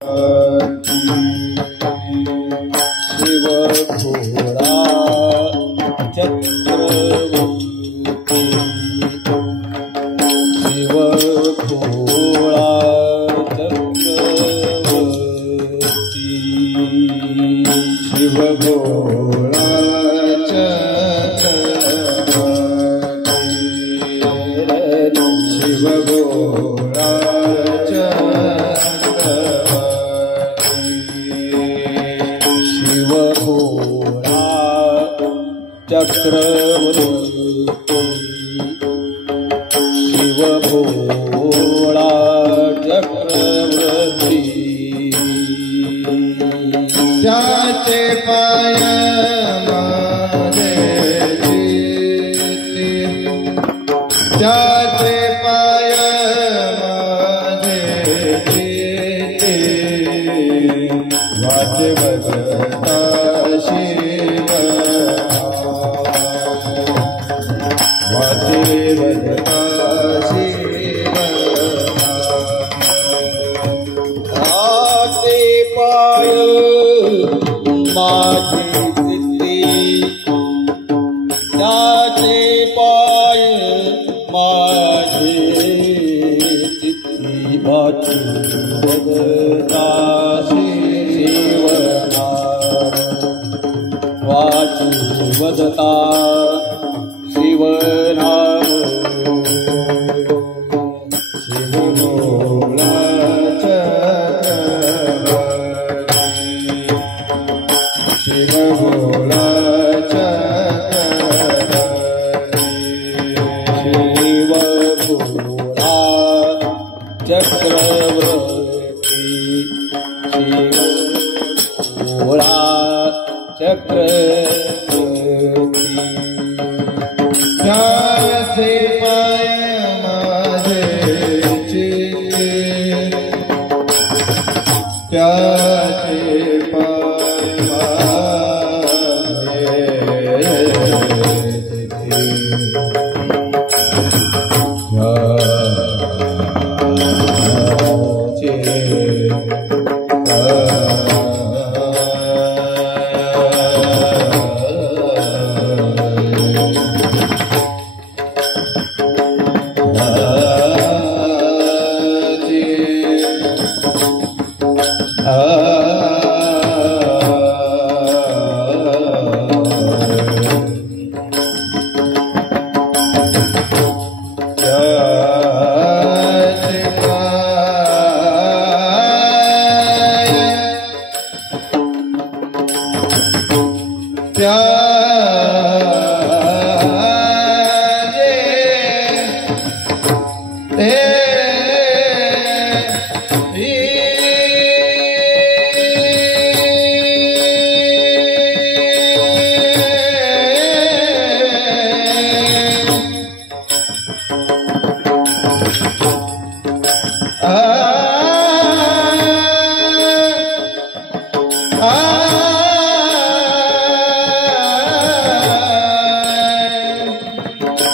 शिव घोड़ा चक्रवर्ती शिव घोड़ा चक्रवर्ती शिव घोड़ा चक्रवर्ती शिव घोड़ा चक्रवर्ती शिव भोळा चक्रवर्ती ज्याचे पाय माझे चित्ती ज्याचे पाय माझे चित्ती वाचे भगता शिव वाचे भगता शिव आचे पाय माझी चित्ती त्याचे पाय माझे चित्ती वाचे भगता शिव वाचे भगता शिव नाम शिव भोळा चक्रवर्ती शिव भोळा चक्रवर्ती शिव भोळा चक्रवर्ती शिव भोळा चक्रवर्ती ज्याचे पाय माझे चित्ती त्याचे पाय माझे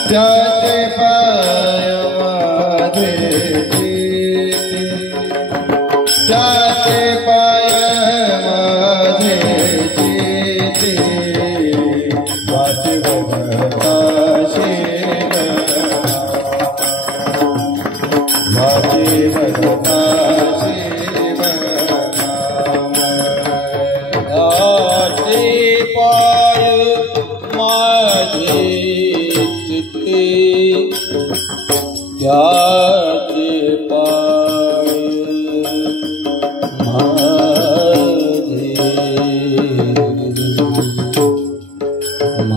ज्याचे पाय माझे चित्ती ज्याचे पाय माझे चित्ती वाचे भगता शिव वाचे भगता शिव ज्याचे पाय माझे त्याचे पाय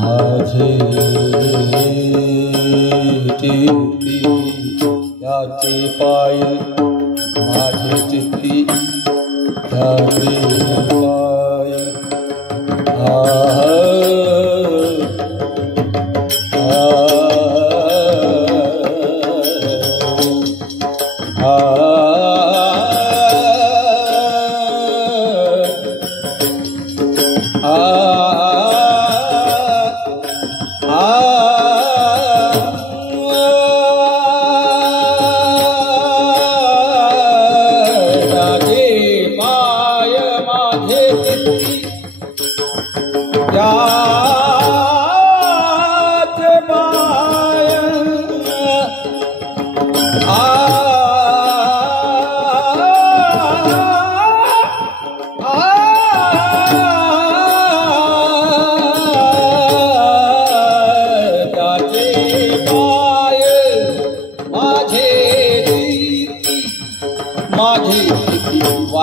माझे चित्ती त्याचे पाय माझे चित्ती त्याचे पाय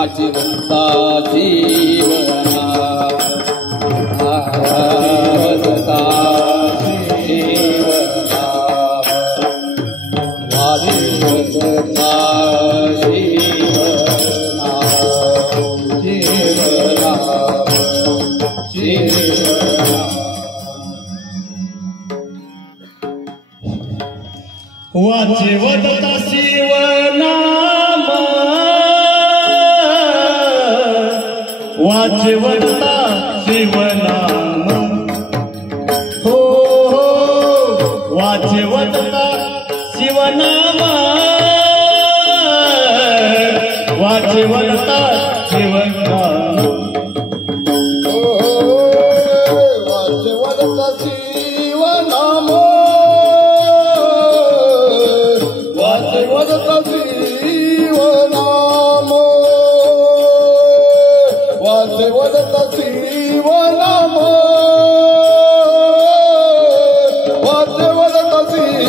वाचिवता जीवनाम वाचिवता जीवनाम वाचिवता जीवनाम जीवनाम जीवनाम वाचिवता शिवनाम वाचिवता शिवनाम हो वाचिवता शिवनाम वाचिवता शिवनाम वाचिवता शिवनाम वाचिवता शिवनाम वाचिवता शिवनाम वाचिवता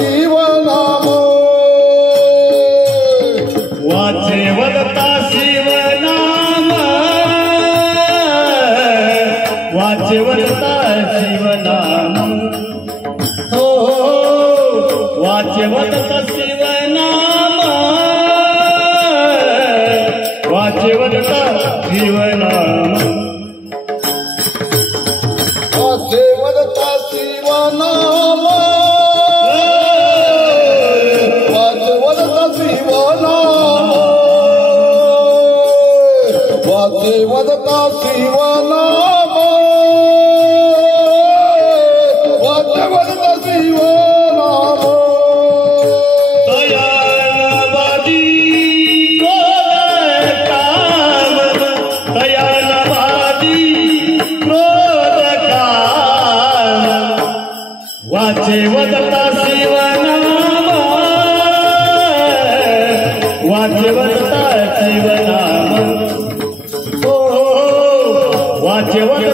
शिवनाम वाचिवता शिवनाम वाचिवता शिवनाम हो वाचिवता शिवनाम वाचिवता शिवनाम वाचिवता शिवनाम वाचिवता शिवनाम वाचिवता शिवनाम वाचिवता शिवनाम दयानवादी क्रोधकाम दयानवादी क्रोधकाम वाचिवता शिवनाम वाचिवता शिवनाम हो वाचिवता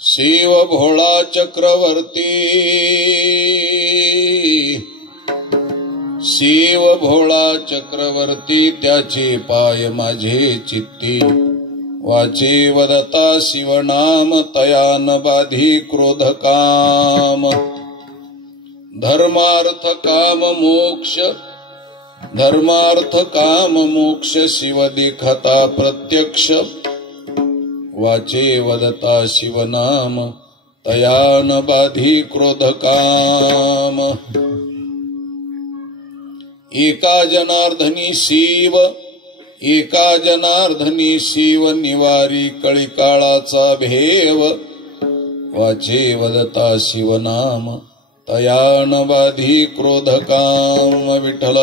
शिव भोळा चक्रवर्ती, शिव भोळा चक्रवर्ती, त्याचे पाय माझे चित्ती, वाचे वदता शिवनाम, तयान बाधी क्रोध काम, धर्मार्थ काम मोक्ष, धर्मार्थ काम मोक्ष, शिव दिखता प्रत्यक्ष, वाचे वदता शिवनाम, तयान बाधी क्रोध काम, एका जनार्दनी शिव, एका जनार्दनी शिव, निवारी कळिकाळाचा भेव, वाचे वदता शिवनाम, तयान बाधी क्रोध काम, विठ्ठल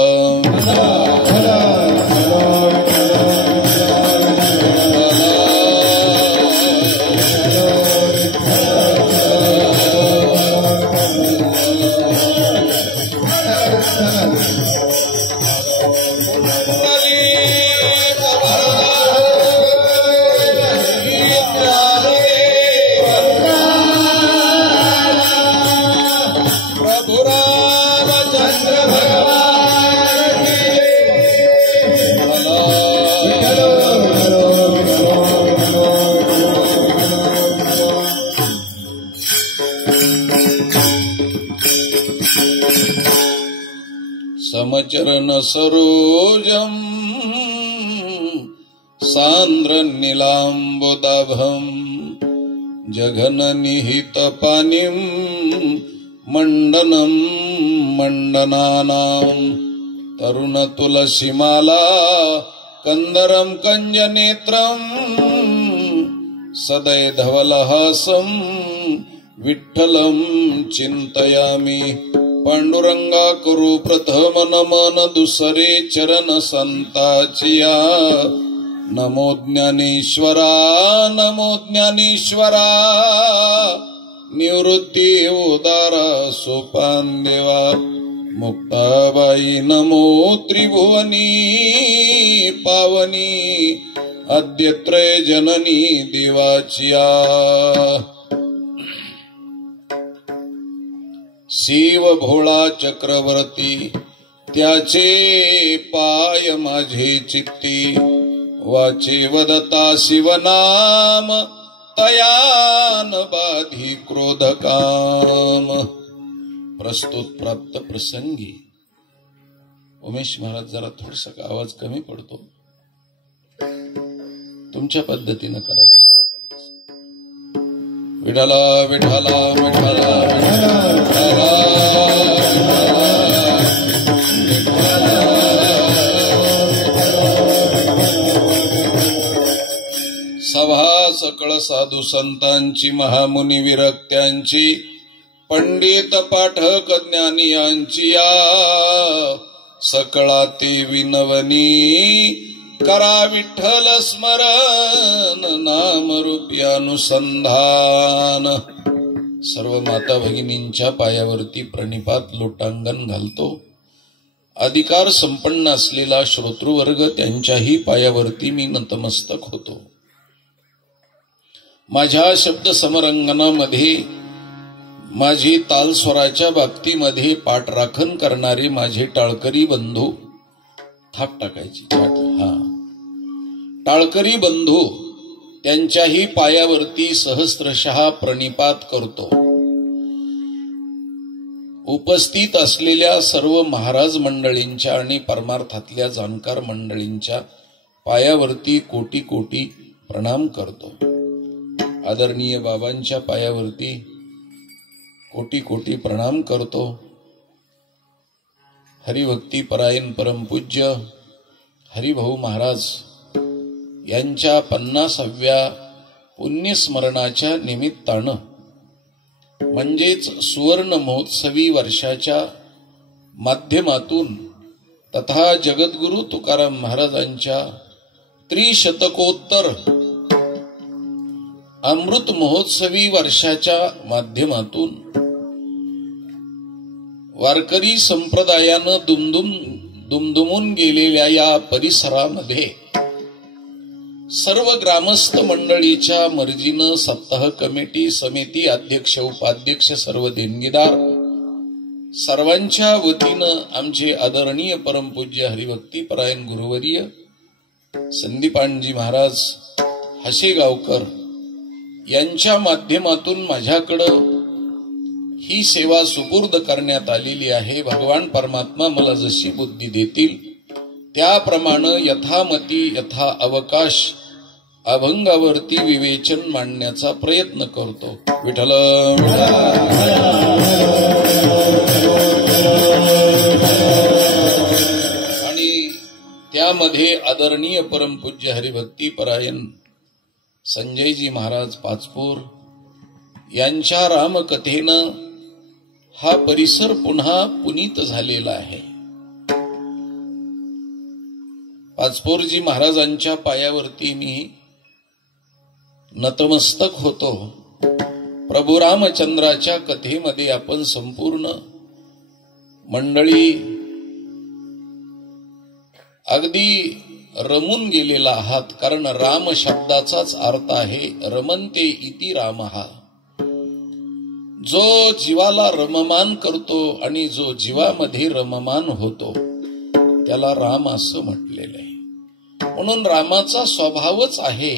समचरण सरोजम, सांद्र नीलांबुदाभम, जघन निहित पानिम, मंडनम मंडनानां, तरुण तुलसीमाला, कंदरम कंजनेत्रम, सदै धवलहासम, विठ्ठलम चिंतयामि, पांडुरंगा करू प्रथम नमन, दुसरे चरण संताचिया, नमो ज्ञानेश्वरा, नमो ज्ञानेश्वरा, निवृत्ती उदारा सोपान देवा, मुक्ताबाई नमो त्रिभुवनी पावनी, अद्यत्रय जननी देवाचिया, शिव भोळा चक्रवर्ती, त्याचे पाय माझे चित्ती, वाचे वदता शिवनाम, तयान बाधी क्रोध काम. प्रस्तुत प्राप्त प्रसंगी उमेश महाराज जरा थोडसा आवाज कमी पडतो, तुमच्या पद्धतीनं करा जसं वाटेल तसं. विठाला विठाला विठाला विठाला, सभा सकळ साधू संतांची, महामुनी विरक्त्यांची, पंडित पाठक ज्ञानियांची, या सकळा ते विनवनी, करा विठ्ठल स्मरण, नामरूपी अनुसंधान. सर्व माता भगिनींच्या पायावरती प्रणिपात लोटांगण घालतो. अधिकार संपन्न असलेला श्रोतृवर्ग त्यांच्याही पायावरती मी नतमस्तक होतो. माझ्या शब्द समरंगनामध्ये, माझी तालस्वराच्या बाबतीमध्ये पाठराखण करणारे माझे टाळकरी बंधू, थाप टाकायची हा, टाळकरी बंधू, त्यांच्याही पायावरती सहस्त्रशः प्रणिपात करतो. उपस्थित असलेल्या सर्व महाराज मंडळींच्या आणि परमार्थातल्या जाणकार मंडळींच्या पायावरती कोटी कोटी प्रणाम करतो. आदरणीय बाबांच्या पायावरती कोटी कोटी प्रणाम करतो. हरिभक्ती परायण परमपूज्य हरिभाऊ महाराज यांच्या 50व्या पुण्यस्मरणाच्या निमित्तानं म्हणजेच सुवर्ण महोत्सवी वर्षाच्या माध्यमातून तथा जगद्गुरु तुकाराम महाराजांच्या त्रिशतकोत्तर अमृत महोत्सवी वर्षाच्या माध्यमातून वारकरी संप्रदायानं दुमदुमून गेलेल्या या परिसरामध्ये सर्व ग्रामस्थ मंडळीच्या मर्जीनं सप्ताह कमिटी समिती अध्यक्ष उपाध्यक्ष सर्व देणगीदार सर्वांच्या वतीनं आमचे आदरणीय परमपूज्य हरिभक्ती परायण गुरुवर्य संदीपानजी महाराज हसेगावकर यांच्या माध्यमातून माझ्याकडं ही सेवा सुपूर्द करण्यात आलेली आहे. भगवान परमात्मा मला जशी बुद्धी देतील त्याप्रमाणे यथामती यथा अवकाश अभंगावरती विवेचन मांडण्याचा प्रयत्न करतो. विठ्ठल आणि त्यामध्ये आदरणीय परमपूज्य हरिभक्ती परायण संजयजी महाराज पाचपूर यांच्या रामकथेनं हा परिसर पुन्हा पुनीत झालेला आहे. पाचपूरजी महाराजांच्या पायावरती मी नतमस्तक होतो. प्रभू रामचंद्राच्या कथेमध्ये आपण संपूर्ण मंडळी अगदी रमून गेलेला आहात. कारण राम शब्दाचाच अर्थ आहे रमन्ते इति रामः. जो जीवाला रममान करतो आणि जो जीवामध्ये रममान होतो त्याला राम असं म्हटलेलं आहे. म्हणून रामाचा स्वभावच आहे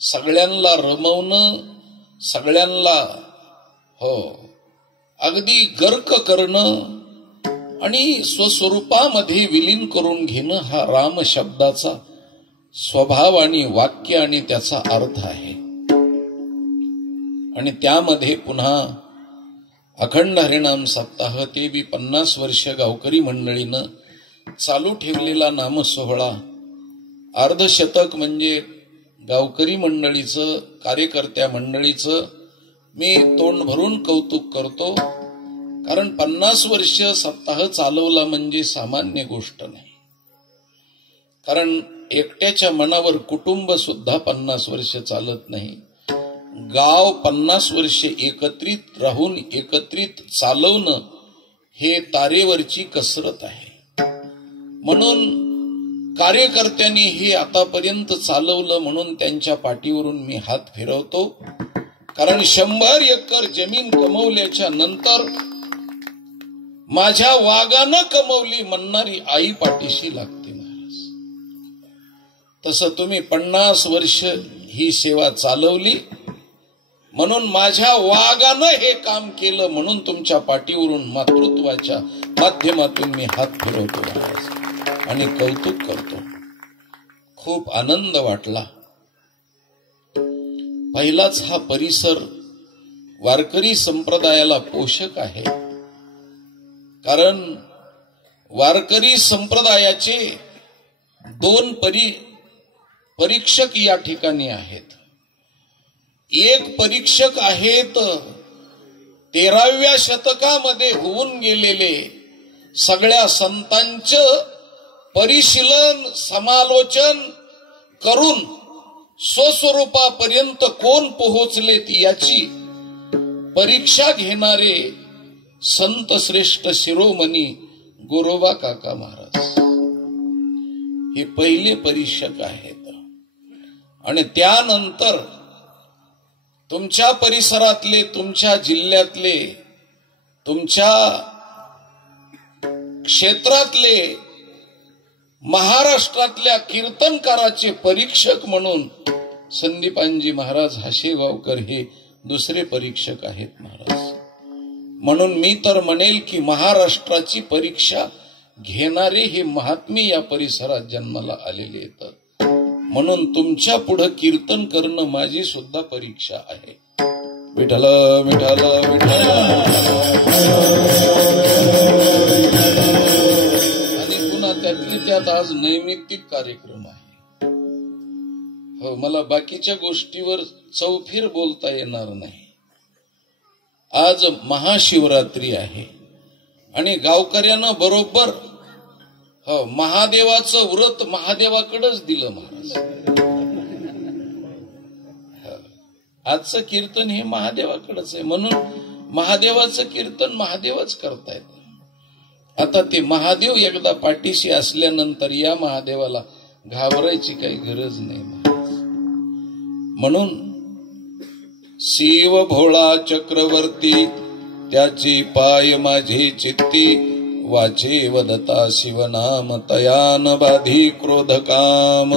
सगळ्यांना रमवणं, सगळ्यांना अगदी गर्क करणं आणि स्वस्वरूपामध्ये विलीन करून घेणं हा राम शब्दाचा स्वभाव आणि वाक्य आणि त्याचा अर्थ आहे. आणि त्यामध्ये पुन्हा अखंड हरिनाम सप्ताह ते बी 50 वर्ष गावकरी मंडळीनं चालू ठेवलेला नाम सोहळा अर्धशतक म्हणजे गावकरी मंडळीचं कार्यकर्त्या मंडळीचं मी तोंड भरून कौतुक करतो. कारण 50 वर्ष सप्ताह चालवला म्हणजे सामान्य गोष्ट नाही. कारण एकट्याच्या मनावर कुटुंब सुद्धा 50 वर्ष चालत नाही. गाव 50 वर्ष एकत्रित राहून एकत्रित चालवणं हे तारेवरची कसरत आहे. म्हणून कार्यकर्त्यांनी हे आतापर्यंत चालवलं म्हणून त्यांच्या पाठीवरून मी हात फिरवतो. कारण 100 एकर जमीन कमवल्याच्या नंतर माझ्या वागानं कमवली म्हणणारी आई पाठीशी लागते महाराज. तसं तुम्ही 50 वर्ष ही सेवा चालवली म्हणून माझ्या वागानं हे काम केलं म्हणून तुमच्या पाठीवरून मातृत्वाच्या माध्यमातून मी हात फिरवतो महाराज आणि कौतुक करतो. खूप आनंद वाटला. पहिलाच हा परिसर वारकरी संप्रदायाला पोषक आहे. कारण वारकरी संप्रदायाचे 2 परीक्षक या ठिकाणी आहेत. एक परीक्षक आहेत 13व्या शतकामध्ये होऊन गेलेले सगळ्या संतांचं परिशीलन समालोचन करून स्वस्वरूपापर्यंत कोण पोहोचलेत याची परीक्षा घेणारे संत श्रेष्ठ शिरोमणी गोरोबा काका महाराज हे पहिले परीक्षक आहेत. आणि त्यानंतर तुमच्या परिसरातले तुमच्या जिल्ह्यातले तुमच्या क्षेत्रातले महाराष्ट्रातल्या कीर्तनकाराचे परीक्षक म्हणून संदीपानजी महाराज हसेगावकर हे दुसरे परीक्षक आहेत महाराज. म्हणून मी तर म्हणेल की महाराष्ट्राची परीक्षा घेणारे हे महात्मे या परिसरात जन्माला आलेले आहेत. म्हणून तुमच्या पुढे कीर्तन करणं माझी सुद्धा परीक्षा आहे. विठ्ठल विठ्ठल विठ्ठल त्यातले त्यात आज नैमित्तिक कार्यक्रम आहे. हो, मला बाकीच्या गोष्टीवर चौफेर बोलता येणार नाही. आज महाशिवरात्री आहे आणि गावकऱ्यानं बरोबर महादेवाचं व्रत महादेवाकडेच दिलं महाराज. आजचं कीर्तन हे महादेवाकडेच आहे, म्हणून महादेवाचं कीर्तन महादेवच करतायत. आता ते महादेव एकदा पाठीशी असल्यानंतर या महादेवाला घाबरायची काही गरज नाही महाराज. म्हणून शिव भोळा चक्रवर्ती त्याची पाय माझे चित्ती, वाचे वदता शिवनाम तयान बाधी क्रोध काम.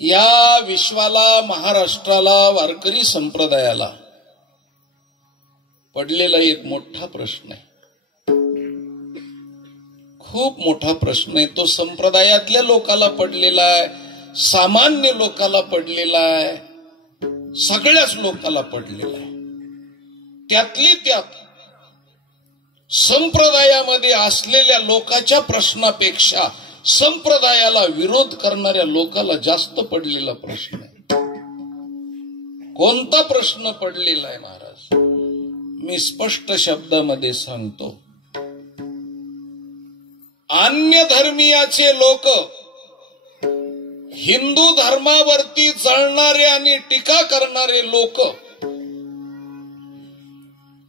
या विश्वाला, महाराष्ट्राला, वारकरी संप्रदायाला पडलेला एक मोठा प्रश्न आहे, खूप मोठा प्रश्न आहे. तो संप्रदायातल्या लोकाला पडलेला आहे, सामान्य लोकाला पडलेला आहे, सगळ्याच लोकाला पडलेला आहे. त्यातली त्यात संप्रदायामध्ये असलेल्या लोकांच्या प्रश्नापेक्षा संप्रदायाला विरोध करणाऱ्या लोकाला जास्त पडलेला प्रश्न आहे. कोणता प्रश्न पडलेला आहे महाराज? मी स्पष्ट शब्दामध्ये सांगतो. अन्य धर्मीयाचे लोक हिंदू धर्मावरती जळणारे आणि टीका करणारे लोक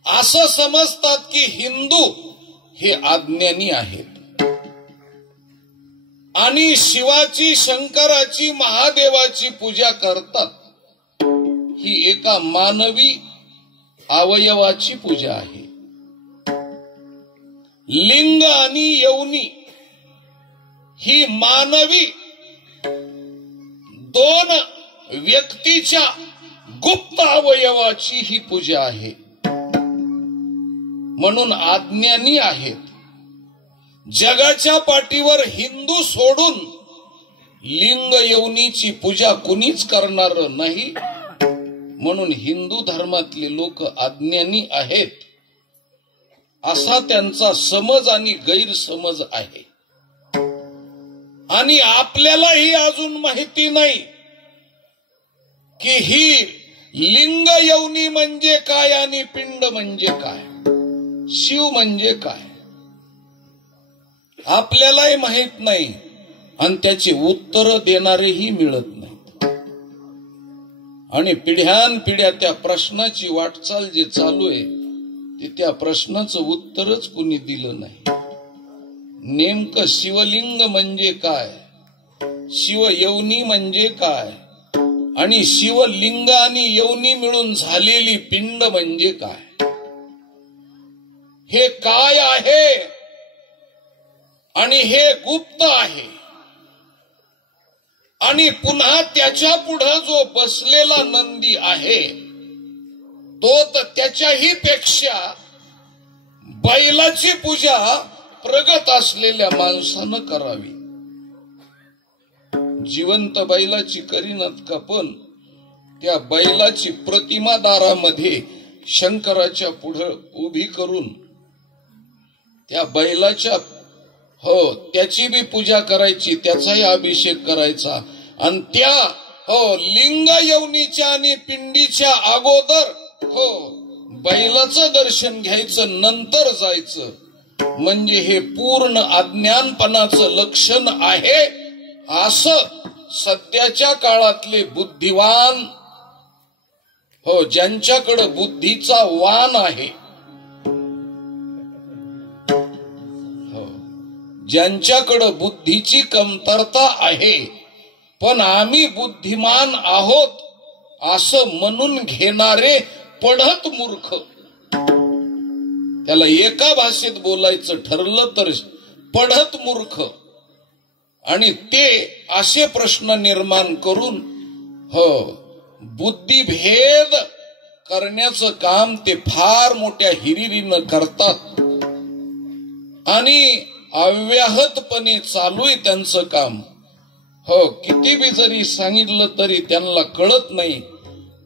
असं समजतात की हिंदू हे अज्ञानी आहेत आणि शिवाची, शंकराची, महादेवाची पूजा करतात. ही एका मानवी अवयवाची पूजा आहे. लिंग आणि योनी ही मानवी दोन व्यक्तीच्या गुप्त अवयवाची ही पूजा आहे. म्हणून अज्ञानी आहेत. जगाच्या पाठीवर हिंदू सोडून लिंग योनीची पूजा कुणीच करणार नाही. म्हणून हिंदू धर्मातले लोक अज्ञानी आहेत असा त्यांचा समज आणि गैरसमज आहे. आणि आपल्यालाही अजून माहिती नाही की ही लिंग योनी म्हणजे काय आणि पिंड म्हणजे काय, शिव म्हणजे काय, आपल्यालाही माहित नाही आणि त्याची उत्तर देणारेही मिळत नाहीत. आणि पिढ्यानपिढ्या त्या प्रश्नाची वाटचाल जे चालू आहे ते त्या प्रश्नाचं उत्तरच कुणी दिलं नाही. नेमकं शिवलिंग म्हणजे काय, शिवयोनी म्हणजे काय आणि शिवलिंग आणि योनी मिळून झालेली पिंड म्हणजे काय, हे काय आहे आणि हे गुप्त आहे. आणि पुन्हा त्याच्या पुढे जो बसलेला नंदी आहे तो तर त्याच्याही पेक्षा बैलाची पूजा प्रगत असलेल्या माणसानं करावी. जिवंत बैलाची करीनात का, पण त्या बैलाची प्रतिमा दारामध्ये शंकराच्या पुढे उभी करून त्या बैलाच्या त्याची बी पूजा करायची, त्याचाही अभिषेक करायचा आणि त्या लिंग योनीच्या आणि पिंडीच्या अगोदर बैलाचं दर्शन घ्यायचं, नंतर जायचं. म्हणजे हे पूर्ण अज्ञानपणाचं लक्षण आहे असं सध्याच्या काळातले बुद्धिवान, ज्यांच्याकडे बुद्धीचा वाण आहे, ज्यांच्याकडे बुद्धीची कमतरता आहे पण आम्ही बुद्धिमान आहोत असं म्हणून घेणारे पढत मूर्ख, त्याला एका भाषेत बोलायचं ठरलं तर पढत मूर्ख. आणि ते असे प्रश्न निर्माण करून बुद्धिभेद करण्याचं काम ते फार मोठ्या हिरिरीनं करतात आणि अव्याहतपणे चालू आहे त्यांचं काम. किती बी जरी सांगितलं तरी त्यांना कळत नाही.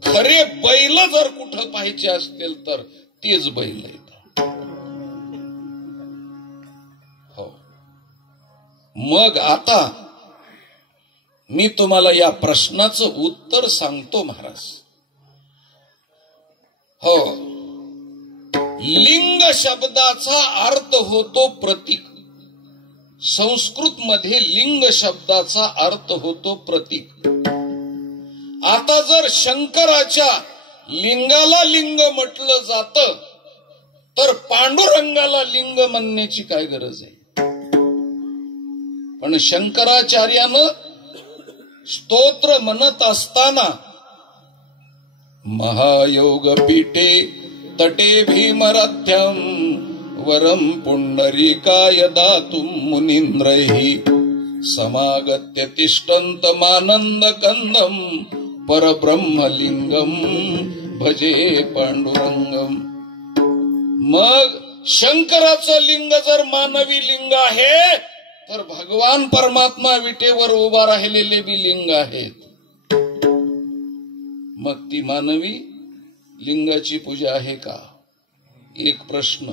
खरे बैल जर कुठं पाहिजे असतील तर तेच बैल आहेत. मग आता मी तुम्हाला या प्रश्नाचं उत्तर सांगतो महाराज. हो, लिंग शब्दाचा अर्थ होतो प्रतीक. संस्कृत मध्ये लिंग शब्दाचा अर्थ होतो प्रतीक. आता जर शंकराच्या लिंगाला लिंग म्हटलं जातं तर पांडुरंगाला लिंग म्हणण्याची काय गरज आहे? पण शंकराचार्यानं स्तोत्र म्हणत असताना महायोग पीठे तटे भीमराध्यम वरम पुंडरीकाय दातुम मुनींद्रैहि समागत्य तिष्ठन्त मानंद कंदम परब्रह्मलिंगम भजे पांडुरंगम. मग शंकराचं लिंग जर मानवी लिंग आहे तर भगवान परमात्मा विटेवर उभा राहिलेले बी लिंग आहेत. मग ती मानवी लिंगाची पूजा आहे का? एक प्रश्न.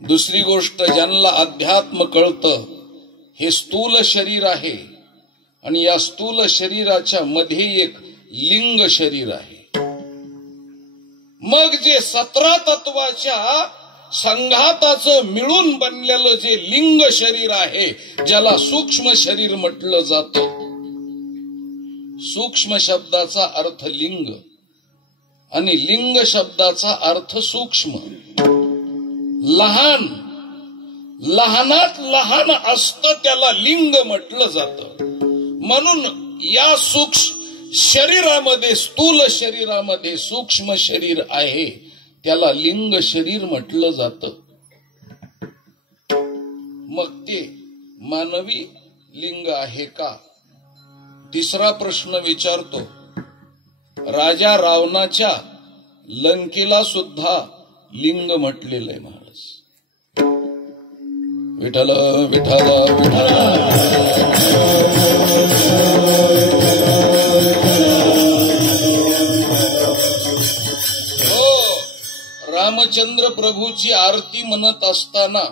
दुसरी गोष्ट, ज्यांना अध्यात्म कळतं, हे स्थूल शरीर आहे आणि या स्थूल शरीराच्या मध्ये एक लिंग शरीर आहे. मग जे 17 तत्वाच्या संघाताचं मिळून बनलेलं जे लिंग शरीर आहे, ज्याला सूक्ष्म शरीर म्हटलं जातं. सूक्ष्म शब्दाचा अर्थ लिंग आणि लिंग शब्दाचा अर्थ सूक्ष्म. लहान, लहानात लहान असतं त्याला लिंग म्हटलं जातं. म्हणून या सूक्ष्म शरीरामध्ये, स्थूल शरीरामध्ये सूक्ष्म शरीर आहे, त्याला लिंग शरीर म्हटलं जातं. मग ते मानवी लिंग आहे का? तिसरा प्रश्न विचारतो. राजा रावणाच्या लंकेला सुद्धा लिंग म्हटलेलं आहे महाराज. विठ्ठल विठ्ठल हो, रामचंद्र प्रभूची आरती म्हणत असताना,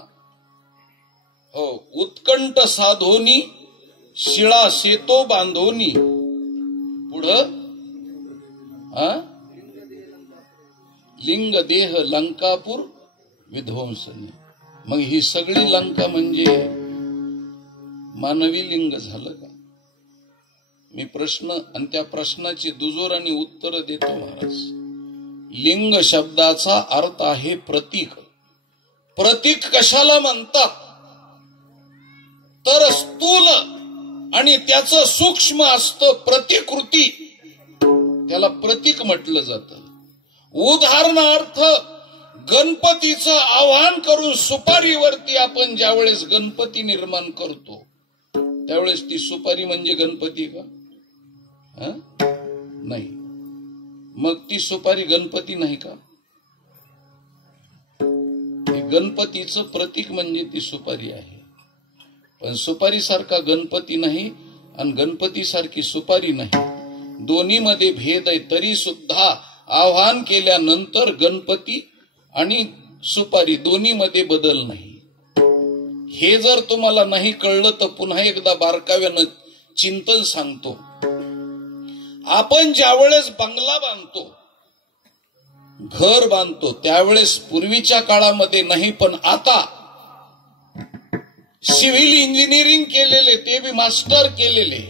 हो, उत्कंठ साधोनी शिळा सेतो बांधोनी, पुढं लिंग देह लंकापूर विध्वंसनी. मग ही सगळी लंका म्हणजे मानवी लिंग झालं का? मी प्रश्न आणि त्या प्रश्नाची दुजोराने उत्तर देतो महाराज. लिंग शब्दाचा अर्थ आहे प्रतीक. प्रतीक कशाला म्हणतात? तर स्थूल आणि त्याचं सूक्ष्म असतं प्रतिकृती, त्याला प्रतीक म्हटलं जातं. उदाहरणार्थ, गणपतीचं आवाहन करून सुपारीवरती आपण ज्यावेळेस गणपती निर्माण करतो त्यावेळेस ती सुपारी म्हणजे गणपती का? नाही. मग ती सुपारी गणपती नाही का? गणपतीचं प्रतीक म्हणजे ती सुपारी आहे. पण सुपारी सारखा गणपती नाही आणि गणपती सारखी सुपारी नाही. दोन्ही मध्ये भेद आहे. तरी सुद्धा आवाहन केल्यानंतर गणपती आणि सुपारी दोन्ही मध्ये बदल नाही. हे जर तुम्हाला नाही कळलं तर पुन्हा एकदा बारकाव्यानं चिंतन सांगतो. आपण ज्यावेळेस बंगला बांधतो, घर बांधतो, त्यावेळेस पूर्वीच्या काळामध्ये नाही, पण आता सिव्हिल इंजिनिअरिंग केलेले, ते बी मास्टर केलेले,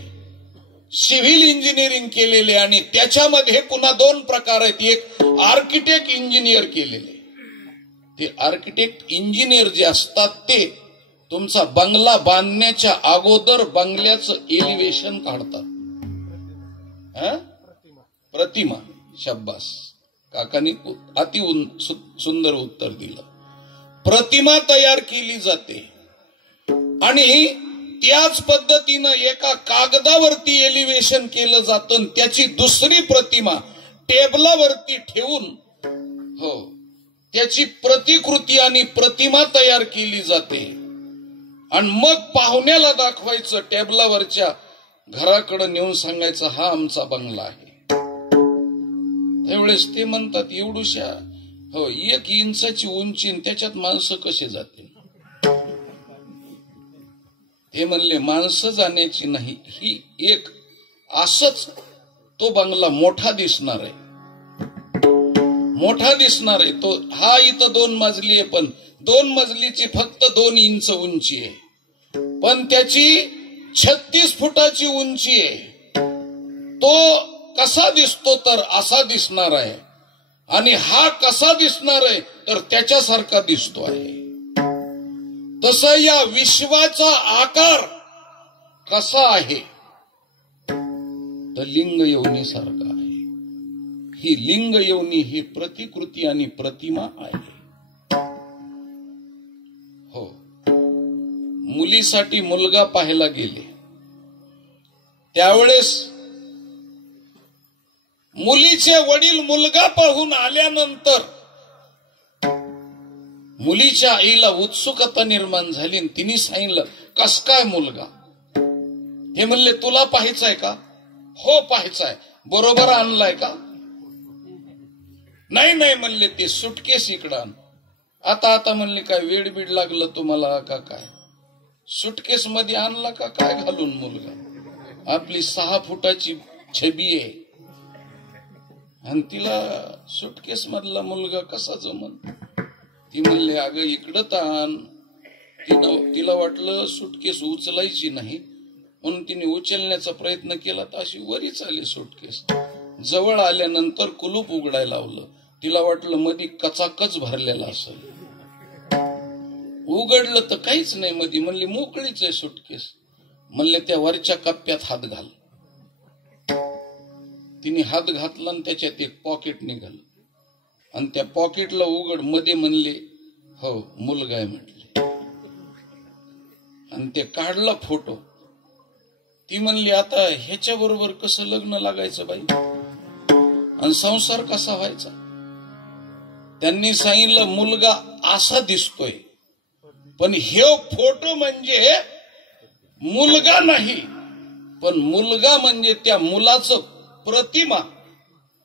सिव्हिल इंजिनिअरिंग केलेले, आणि त्याच्यामध्ये पुन्हा 2 प्रकार आहेत. एक आर्किटेक्ट इंजिनियर केलेले. ते आर्किटेक्ट इंजिनियर जे असतात ते तुमचा बंगला बांधण्याच्या अगोदर बंगल्याचं एलिव्हेशन काढतात. प्रतिमा. शब्बास, काकांनी अति सुंदर उत्तर दिलं. प्रतिमा तयार केली जाते आणि त्याच पद्धतीनं एका कागदावरती एलिव्हेशन केलं जातं. त्याची दुसरी प्रतिमा टेबलावरती ठेवून, हो, त्याची प्रतिकृती आणि प्रतिमा तयार केली जाते आणि मग पाहुण्याला दाखवायचं, टेबलावरच्या घराकडे नेऊन सांगायचं हा आमचा बंगला आहे. त्यावेळेस ते म्हणतात एवढूशा, हो, 1 इंचाची उंची, त्याच्यात माणसं कसे जातील? ते म्हणले माणसं जाण्याची नाही, ही एक असंच तो बंगला मोठा दिसणार आहे, मोठा दिसणार आहे तो. हा इथं 2 मजली आहे, पण 2 मजलीची फक्त 2 इंच उंची आहे, पण त्याची 36 फुटाची उंची आहे. तो कसा दिसतो तर असा दिसणार आहे, आणि हा कसा दिसणार आहे तर त्याच्यासारखा दिसतो आहे. तसं या विश्वाचा आकार कसा आहे तर लिंग योनीसारखा आहे. ही लिंग योनी ही प्रतिकृती आणि प्रतिमा आहे. हो, मुलीसाठी मुलगा पाहायला गेले त्यावेळेस मुलीचे वडील मुलगा पाहून आल्यानंतर मुलीच्या आईला उत्सुकता निर्माण झाली आणि तिने सांगितलं, कस काय मुलगा? हे म्हणले, तुला पाहायचाय का? हो पाहायचाय. बरोबर आणलाय का? नाही नाही म्हणले, ते सुटकेस इकडं आण. आता म्हणले, काय वेड बीड लागलं तुम्हाला का काय? सुटकेस मध्ये आणला का काय घालून मुलगा? आपली 6 फुटाची छबी आहे आणि तिला सुटकेस मधला मुलगा कसा जमन? ती म्हणले, अगं इकडं ताण. तिला वाटलं सुटकेस उचलायची नाही म्हणून तिने उचलण्याचा प्रयत्न केला तर अशी वरीच आली सुटकेस. जवळ आल्यानंतर कुलूप उघडायला लावलं. तिला वाटलं मधी कचाकच भरलेला असेल. उघडलं तर काहीच नाही मधी. म्हणली मोकळीच आहे सुटकेस. म्हणले, त्या वरच्या कप्प्यात हात घाल. तिने हात घातला आणि त्याच्यात एक पॉकेट निघालं आणि त्या पॉकेटला उघड. मध्ये म्हणले, हो मुलगा आहे म्हटले, आणि ते काढला फोटो. ती म्हणली, आता ह्याच्या बरोबर कसं लग्न लागायचं बाई आणि संसार कसा व्हायचा? त्यांनी सांगितलं, मुलगा असा दिसतोय, पण हे फोटो म्हणजे मुलगा नाही, पण मुलगा म्हणजे त्या मुलाचं प्रतिमा.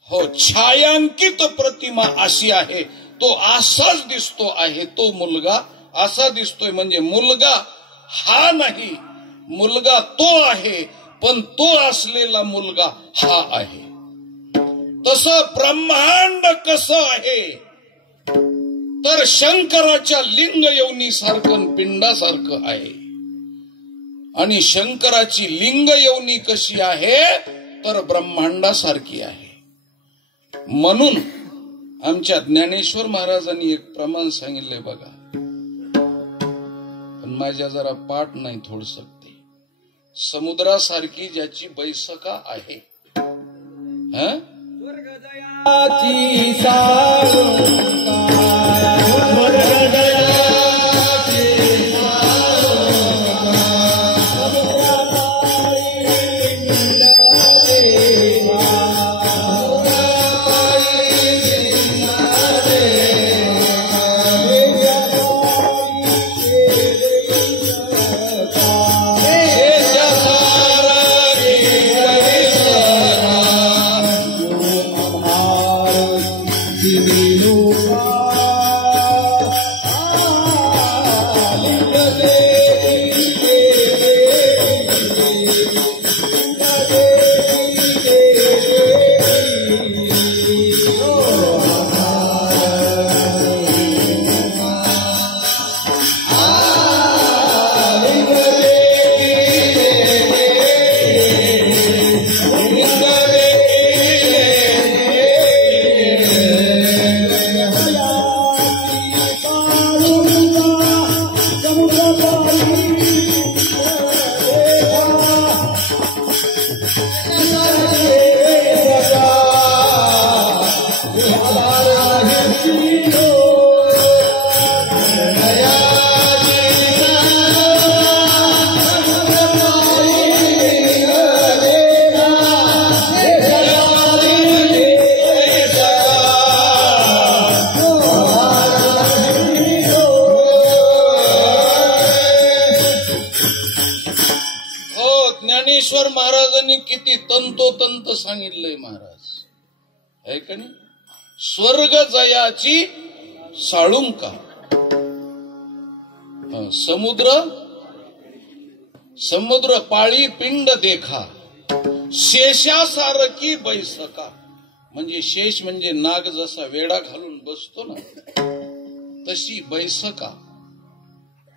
हो, छायांकित प्रतिमा अशी आहे. तो असाच दिसतो आहे. तो मुलगा असा दिसतोय म्हणजे मुलगा हा नाही, मुलगा तो आहे, पण तो असलेला मुलगा हा आहे. तसं ब्रह्मांड कसं आहे तर शंकराच्या लिंग योनीसारखं पिंडासारखं आहे. आणि शंकराची लिंग योनी कशी आहे तर ब्रह्मांडासारखी आहे. म्हणून आमच्या ज्ञानेश्वर महाराजांनी एक प्रमाण सांगितलंय बघा, पण माझ्या जरा पाठ नाही थोडस. ते समुद्रासारखी ज्याची बैसका आहे, ज्ञानेश्वर महाराजांनी किती तंतोतंत सांगितलंय महाराज, आहे का नाही? स्वर्ग जयाची साळुंका, समुद्र समुद्र पाळी पिंड देखा, शेषासारखी बैसका. म्हणजे शेष म्हणजे नाग जसा वेडा घालून बसतो ना, तशी बैसका.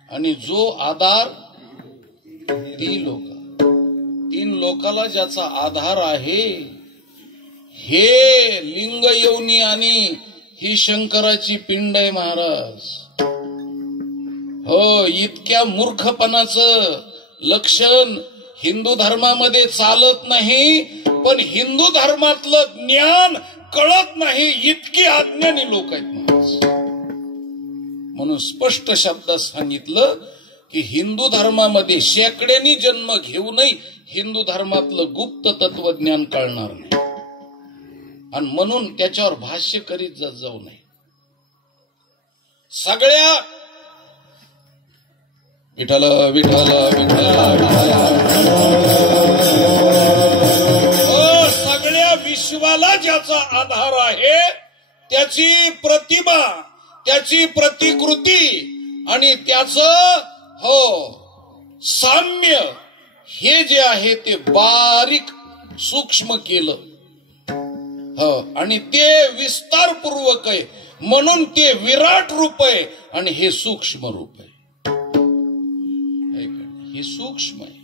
आणि जो आधार तीन लोकाला ज्याचा आधार आहे, हे लिंग योनी आणि ही शंकराची पिंड आहे महाराज. हो, इतक्या मूर्खपणाचं लक्षण हिंदू धर्मामध्ये चालत नाही. पण हिंदू धर्मातलं ज्ञान कळत नाही, इतकी अज्ञानी लोक आहेत महाराज. म्हणून स्पष्ट शब्दात सांगितलं की हिंदू धर्मामध्ये शेकड्यांनी जन्म घेऊनही हिंदू धर्मातलं गुप्त तत्वज्ञान कळणार नाही. आणि म्हणून त्याच्यावर भाष्य करीत जाऊ नये. सगळ्या विठ्ठल विठ्ठल विठ्ठल सगळ्या विश्वाला ज्याचा आधार आहे, त्याची प्रतिमा, त्याची प्रतिकृती आणि त्याचं साम्य हे जे आहे ते बारीक सूक्ष्म केलं. आणि ते विस्तारपूर्वक आहे, म्हणून ते विराट रूप आहे आणि हे सूक्ष्म रूप आहे. हे सूक्ष्म आहे,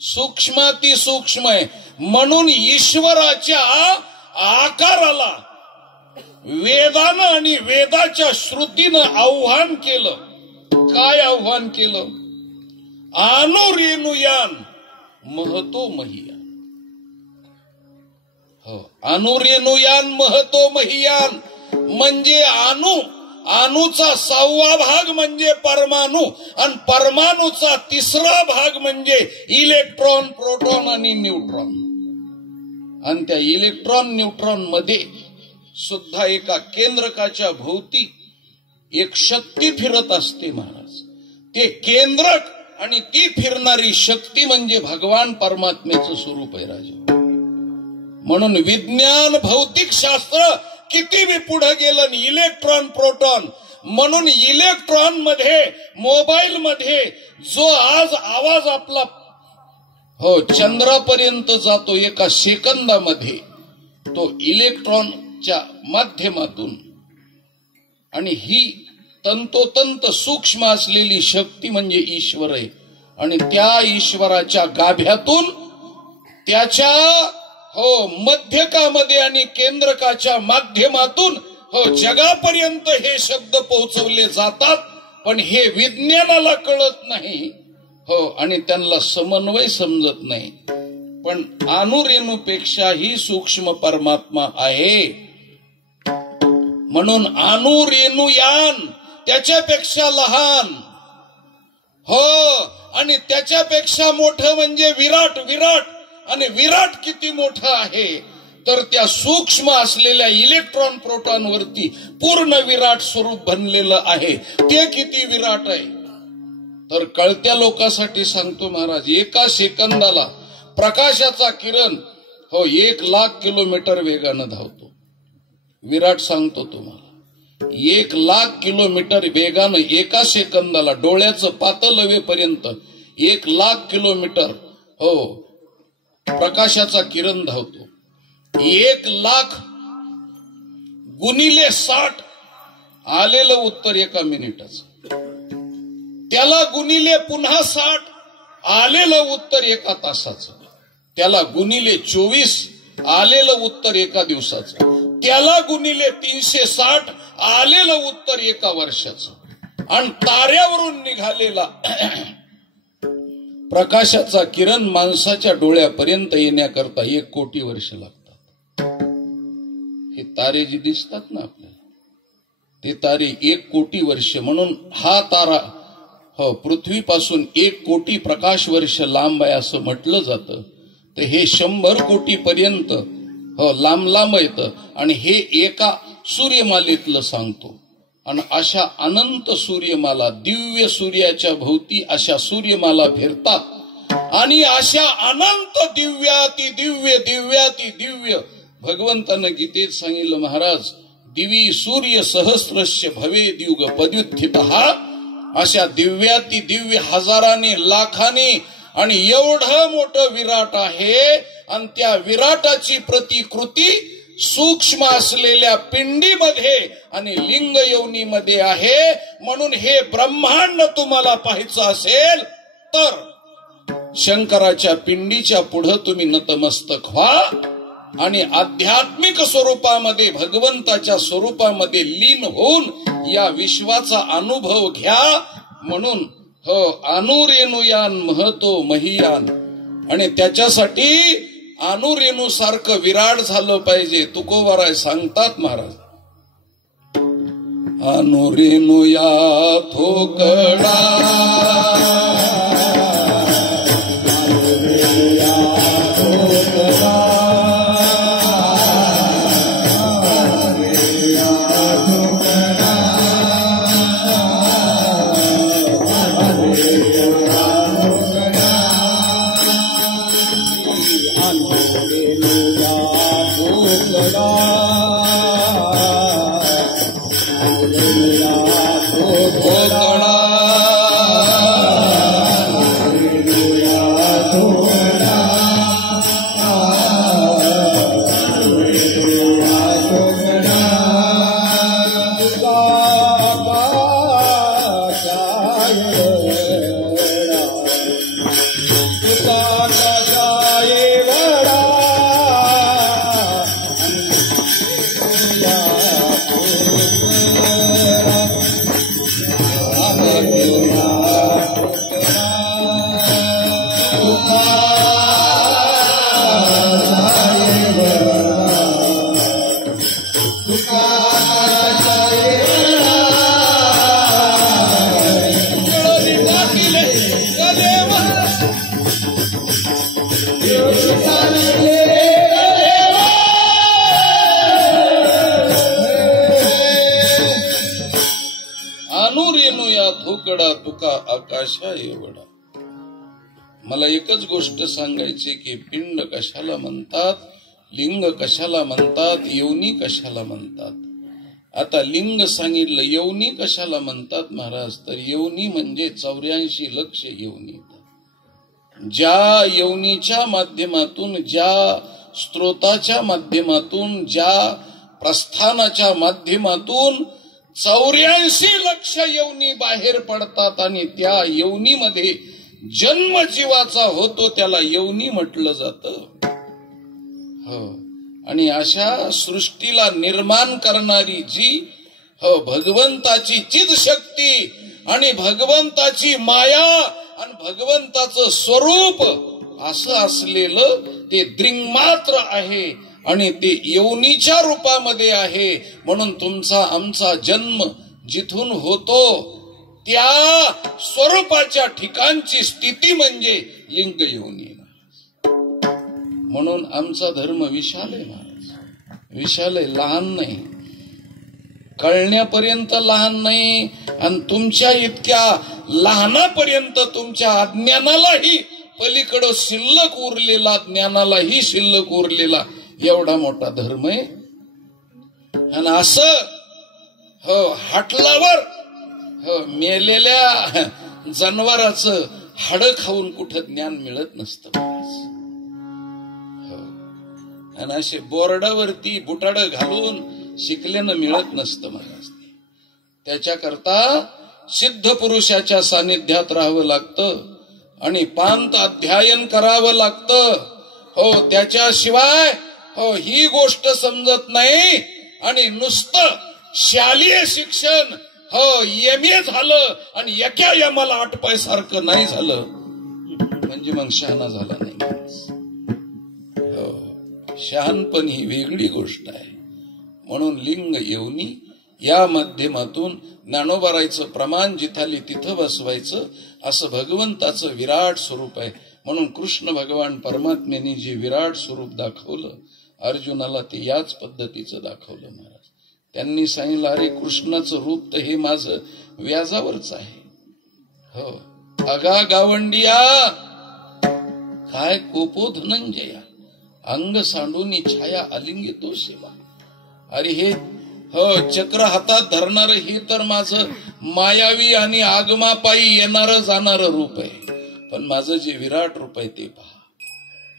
सूक्ष्माती सूक्ष्म आहे. म्हणून ईश्वराच्या आकाराला वेदानं आणि वेदाच्या श्रुतीनं आव्हान केलं. काय आव्हान केलं? अनुरेणुयान महतो महियान. अनुरेणुयान महतो महियान म्हणजे अणूचा 6वा भाग म्हणजे परमाणू, आणि परमाणूचा 3रा भाग म्हणजे इलेक्ट्रॉन, प्रोटॉन आणि न्यूट्रॉन. आणि त्या इलेक्ट्रॉन न्यूट्रॉन मध्ये सुद्धा एका केंद्रकाच्या भोवती एक शक्ती फिरत असते महाराज. ते केंद्रक आणि ती फिरणारी शक्ती म्हणजे भगवान परमात्म्याचं स्वरूप आहे राजा. म्हणून विज्ञान भौतिक शास्त्र किती बी पुढे गेलं, इलेक्ट्रॉन प्रोटॉन. म्हणून इलेक्ट्रॉन मध्ये, मोबाईल मध्ये जो आज आवाज आपला चंद्रापर्यंत जातो एका सेकंदामध्ये, तो इलेक्ट्रॉनच्या माध्यमातून. आणि ही तंतोतंत सूक्ष्म असलेली शक्ती म्हणजे ईश्वर आहे. आणि त्या ईश्वराच्या गाभ्यातून त्याच्या मध्यकामध्ये आणि केंद्रकाच्या माध्यमातून जगापर्यंत हे शब्द पोहोचवले जातात. पण हे विज्ञानाला कळत नाही आणि त्यांना समन्वय समजत नाही. पण अणुरेणूपेक्षाही सूक्ष्म परमात्मा आहे. म्हणून अणुरेणुयान त्याच्यापेक्षा लहान, आणि त्याच्यापेक्षा मोठं म्हणजे विराट. आणि विराट किती मोठं आहे तर त्या सूक्ष्म असलेल्या इलेक्ट्रॉन प्रोटॉन वरती पूर्ण विराट स्वरूप बनलेलं आहे. ते किती विराट आहे तर कळत्या लोकांसाठी सांगतो महाराज, एका सेकंदाला प्रकाशाचा किरण 1,00,000 किलोमीटर वेगानं धावतो. विराट सांगतो तुम्हाला, 1,00,000 किलोमीटर वेगानं एका सेकंदाला डोळ्याचं पातळवेपर्यंत 1,00,000 किलोमीटर प्रकाशाचा किरण धावतो. 1,00,000 गुणिले 60 आलेलं उत्तर एका मिनिटाचं. त्याला गुणिले पुन्हा 60 आलेलं उत्तर एका तासाचं. त्याला गुणिले 24 आलेलं उत्तर एका दिवसाचं. त्याला गुणिले 360 आलेलं उत्तर एका वर्षाचं. आणि ताऱ्यावरून निघालेला प्रकाशाचा किरण माणसाच्या डोळ्यापर्यंत येण्याकरता 1 कोटी वर्ष लागतात. हे तारे जे दिसतात ना आपल्याला, ते तारे 1 कोटी वर्ष. म्हणून हा तारा पृथ्वीपासून 1 कोटी प्रकाश वर्ष लांब आहे असं म्हटलं जातं. तर हे 100 कोटी पर्यंत लांब येतं. आणि हे एका सूर्यमालेतलं सांगतो. आणि अशा अनंत सूर्यमाला, दिव्य सूर्याच्या भोवती अशा सूर्यमाला फिरतात. आणि अशा अनंत दिव्याती दिव्य दिव्याती दिव्य भगवंतानं गीतेत सांगितलं महाराज, दिवी सूर्य सहस्रस्य भवेद्युग पद्युत्थितः अशा दिव्याती दिव्य हजाराने लाखाने आणि एवढं मोठं विराट आहे आणि त्या विराटाची प्रतिकृती सूक्ष्म असलेल्या पिंडीमध्ये आणि लिंग योनीमध्ये आहे. म्हणून हे ब्रह्मांड तुम्हाला पाहायचं असेल तर शंकराच्या पिंडीच्या पुढे तुम्ही नतमस्तक व्हा आणि आध्यात्मिक स्वरूपामध्ये भगवंताच्या स्वरूपामध्ये लीन होऊन या विश्वाचा अनुभव घ्या. म्हणून हो अनुरेणुयान महतो महियान आणि त्याच्यासाठी अनुरेणू सारखं विराट झालं पाहिजे. तुकोबाराय सांगतात महाराज अनुरेणुया थोकडा तुका आकाशा एवढा. मला एकच गोष्ट सांगायची की पिंड कशाला म्हणतात, लिंग कशाला म्हणतात, योनी कशाला म्हणतात. आता लिंग सांगितलं, योनी कशाला म्हणतात महाराज, तर योनी म्हणजे 84 लक्ष योनी. ज्या योनीच्या माध्यमातून, ज्या स्त्रोताच्या माध्यमातून, ज्या प्रस्थानाच्या माध्यमातून 84 लक्ष योनी बाहेर पडतात आणि त्या योनीमध्ये जन्म जीवाचा होतो त्याला योनी म्हटलं जातं. हो, आणि अशा सृष्टीला निर्माण करणारी जी भगवंताची चिद शक्ती आणि भगवंताची माया आणि भगवंताचं स्वरूप असं असलेलं ते दृंगमात्र आहे आणि ते योनीच्या रूपामध्ये आहे. म्हणून तुमचा आमचा जन्म जिथून होतो त्या स्वरूपाच्या ठिकाणची स्थिती म्हणजे लिंग योनी. म्हणून आमचा धर्म विशाल आहे महाराज, विशाल आहे, लहान नाही, कळण्यापर्यंत लहान नाही आणि तुमच्या इतक्या लहानापर्यंत तुमच्या अज्ञानालाही पलीकडं शिल्लक उरलेला, ज्ञानालाही शिल्लक उरलेला एवढा मोठा धर्म आहे. आणि असं हो हाटलावर हो मेलेल्या जनावराचं हाडं खाऊन कुठं ज्ञान मिळत नसतं. आणि असे बोर्डावरती बुटाड घालून शिकल्यानं मिळत नसतं महाराज. त्याच्याकरता सिद्ध पुरुषाच्या सानिध्यात राहावं लागतं आणि पांत अध्ययन करावं लागतं. हो, त्याच्याशिवाय हो ही गोष्ट समजत नाही. आणि नुसतं शालेय शिक्षण हो MA झालं आणि एका यमाला 8 पैसारखं नाही झालं म्हणजे मग शहाणा झाला नाही. हो, शहाणपण ही वेगळी गोष्ट आहे. म्हणून लिंग योनी या माध्यमातून ज्ञानोबारायचं प्रमाण जिथाली तिथं बसवायचं असं भगवंताचं विराट स्वरूप आहे. म्हणून कृष्ण भगवान परमात्म्याने जे विराट स्वरूप दाखवलं अर्जुनाला ते याच पद्धतीचं दाखवलं महाराज. त्यांनी सांगितलं, अरे कृष्णाचं रूप तर हे माझं व्याजावरच आहे. हो, अगा गावंडिया काय कोपो धनंजया अंग सांडून छाया अलिंगी तो सेवा. अरे हे हो, चक्र हातात धरणार हे तर माझं मायावी आणि आगमापायी येणारं जाणारं रूप आहे. पण माझं जे विराट रूप आहे ते पहा.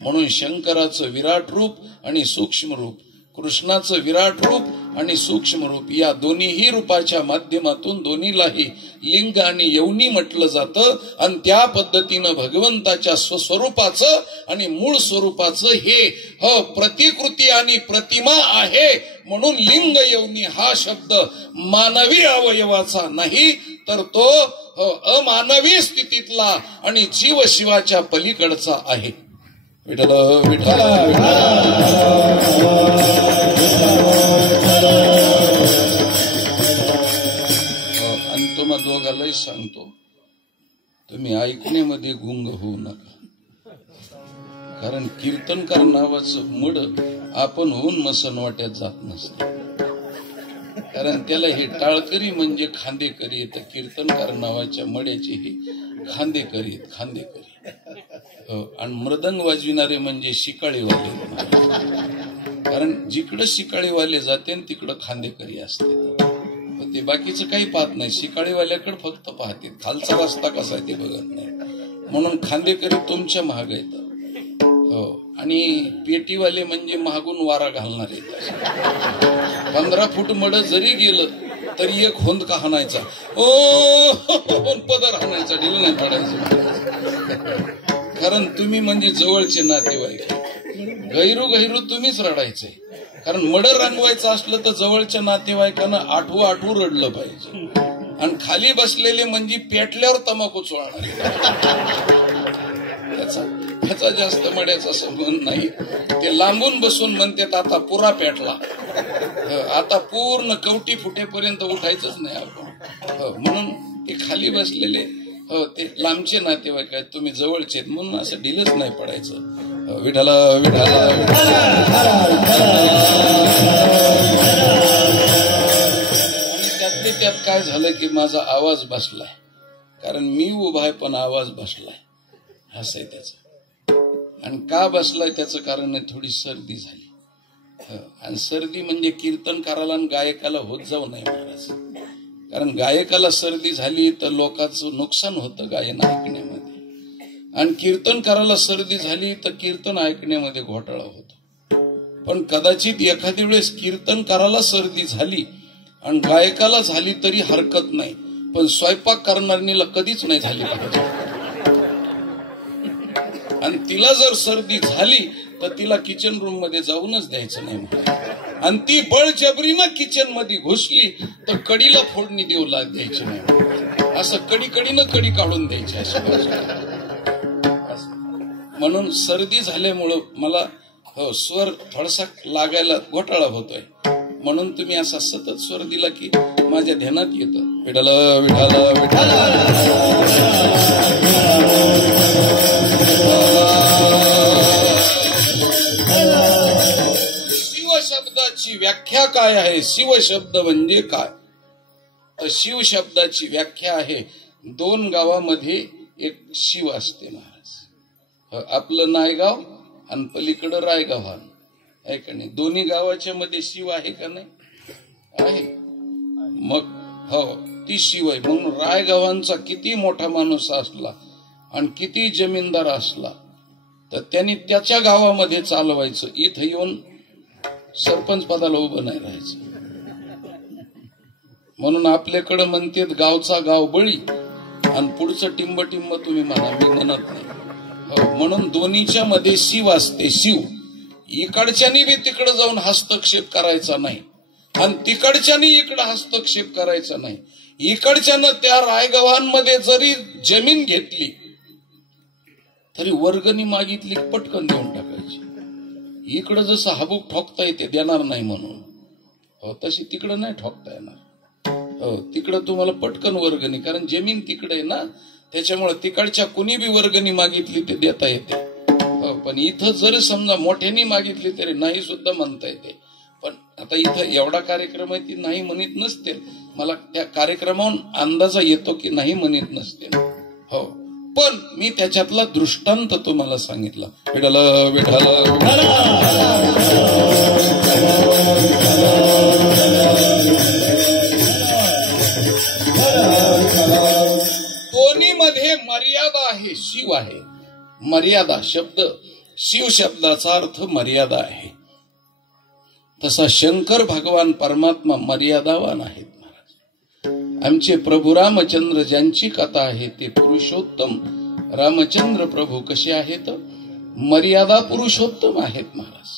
म्हणून शंकराचं विराट रूप आणि सूक्ष्म रूप, कृष्णाचं विराट रूप आणि सूक्ष्म रूप, या दोन्हीही रूपाच्या माध्यमातून दोन्हीलाही लिंग आणि यवनी म्हटलं जातं. आणि त्या पद्धतीनं भगवंताच्या स्वस्वरूपाचं आणि मूळ स्वरूपाचं हे प्रतिकृती आणि प्रतिमा आहे. म्हणून लिंग यवनी हा शब्द मानवी अवयवाचा नाही, तर तो अमानवी स्थितीतला आणि जीव शिवाच्या पलीकडचा आहे. विठ्ठल विठ्ठल आणि तुम्हा दोघालाही सांगतो, तुम्ही ऐकण्यामध्ये गुंग होऊ नका. कारण कीर्तनकार नावाचं मड आपण होऊन मसनवाट्यात जात नसतं. कारण त्याला हे टाळकरी म्हणजे खांदेकरी येतं. कीर्तनकार नावाच्या मड्याचे हे खांदेकरी आहेत, खांदेकरी. आणि मृदंग वाजविणारे म्हणजे शिकाळीवाले. कारण जिकडं शिकाळीवाले जाते तिकडं खांदेकरी असते. ते बाकीचं काही पाहत नाही, शिकाळीवाल्याकडे फक्त पाहते. खालचा रस्ता कसा आहे ते बघत नाही. म्हणून खांदेकरी तुमच्या महाग येतात. हो, आणि पेटीवाले म्हणजे महागून वारा घालणारे. 15 फूट मड जरी गेलं तरी एक होंद का हाणायचा, पदर हाणायचा, ढिल नाही पडायचं. कारण तुम्ही म्हणजे जवळचे नातेवाईक. गैरू तुम्हीच रडायचे. कारण मड रंगवायचं असलं तर जवळच्या नातेवाईकांना आठवू रडलं पाहिजे. आणि खाली बसलेले म्हणजे पेटल्यावर तंबाखू चोळणार. त्याचा जास्त मड्याचा संबंध नाही. ते लांबून बसून म्हणतात आता पुरा पेटला, आता पूर्ण कवटी फुटेपर्यंत उठायचंच नाही आपण. म्हणून ते खाली बसलेले ते लांबचे नातेवाईक आहेत, तुम्ही जवळचे, म्हणून असं ढिलच नाही पडायचं. विठाला विठाला आणि त्यातले त्यात काय झालं की माझा आवाज बसलाय. कारण मी उभा आहे पण आवाज बसलाय, असं आहे त्याचं. आणि का बसलाय त्याचं कारण आहे, थोडी सर्दी झाली. आणि सर्दी म्हणजे कीर्तनकाराला आणि गायकाला होत जाऊ नये महाराज. कारण गायकाला सर्दी झाली तर लोकांचं नुकसान होतं गायन ऐकण्यामध्ये, आणि कीर्तनकाराला सर्दी झाली तर कीर्तन ऐकण्यामध्ये घोटाळा होतो. पण कदाचित एखाद्या वेळेस कीर्तनकाराला सर्दी झाली आणि गायकाला झाली तरी हरकत नाही, पण स्वयंपाक करणाऱ्याला कधीच नाही झाली पाहिजे. आणि तिला जर सर्दी झाली तर तिला किचन रूम मध्ये जाऊनच द्यायचं नाही. आणि ती बळजबरीनं किचन मध्ये घुसली तर कडीला फोडणी देऊ द्यायची नाही. असं कडीनं कडी काढून द्यायची अशी. म्हणून सर्दी झाल्यामुळं मला स्वर थोडासा लागायला घोटाळा होतोय. म्हणून तुम्ही असा सतत स्वर दिला की माझ्या ध्यानात येतं, विठाल विठाल विठाल. शिव शब्दाची व्याख्या काय आहे? शिव शब्द म्हणजे काय? तर शिव शब्दाची व्याख्या आहे, 2 गावामध्ये एक शिव असते महाराज. आपलं नायगाव आणि पलीकडं रायगाव आहे का नाही? दोन्ही गावाच्या मध्ये शिव आहे का नाही? आहे. मग हो, ती शिव आहे. म्हणून रायगावांचा किती मोठा माणूस असला आणि किती जमीनदार असला तर त्यांनी त्याच्या गावामध्ये चालवायचं, इथं येऊन सरपंच पदाला उभं नाही राहायचं. म्हणून आपल्याकडे म्हणतात गावचा गाव बळी आणि पुढचं टिंब तुम्ही म्हणा, मी म्हणत नाही. म्हणून दोन्हीच्या मध्ये शिव असते. शिव इकडच्यानी बी तिकडे जाऊन हस्तक्षेप करायचा नाही आणि तिकडच्यानी इकडे हस्तक्षेप करायचा नाही. इकडच्यानं त्या रायगावांमध्ये जरी जमीन घेतली तरी वर्गणी मागितली पटकन देऊन टाकायची. इकडं जसं हाबूक ठोकता येते देणार नाही म्हणून, तशी तिकडं नाही ठोकता येणार. तिकडं तुम्हाला पटकन वर्गणी, कारण जमीन तिकडे आहे ना, त्याच्यामुळे तिकडच्या कुणी बी वर्गणी मागितली ते देता येते. पण इथं जर समजा मोठ्यानी मागितली तरी नाही सुद्धा म्हणता येते. पण आता इथं एवढा कार्यक्रम आहे ती नाही म्हणत नसते. मला त्या कार्यक्रमाहून अंदाजा येतो की नाही म्हणत नसते. हो, पण मी त्याच्यातला दृष्टांत तुम्हाला सांगितला. विठाल विठाल मध्ये मर्यादा आहे, शिव आहे. मर्यादा शब्द, शिव शब्दाचा अर्थ मर्यादा आहे. तसा शंकर भगवान परमात्मा मर्यादावान आहेत महाराज. आमचे प्रभू रामचंद्र ज्यांची कथा आहे ते पुरुषोत्तम रामचंद्र प्रभू कसे आहेत? मर्यादा पुरुषोत्तम आहेत महाराज.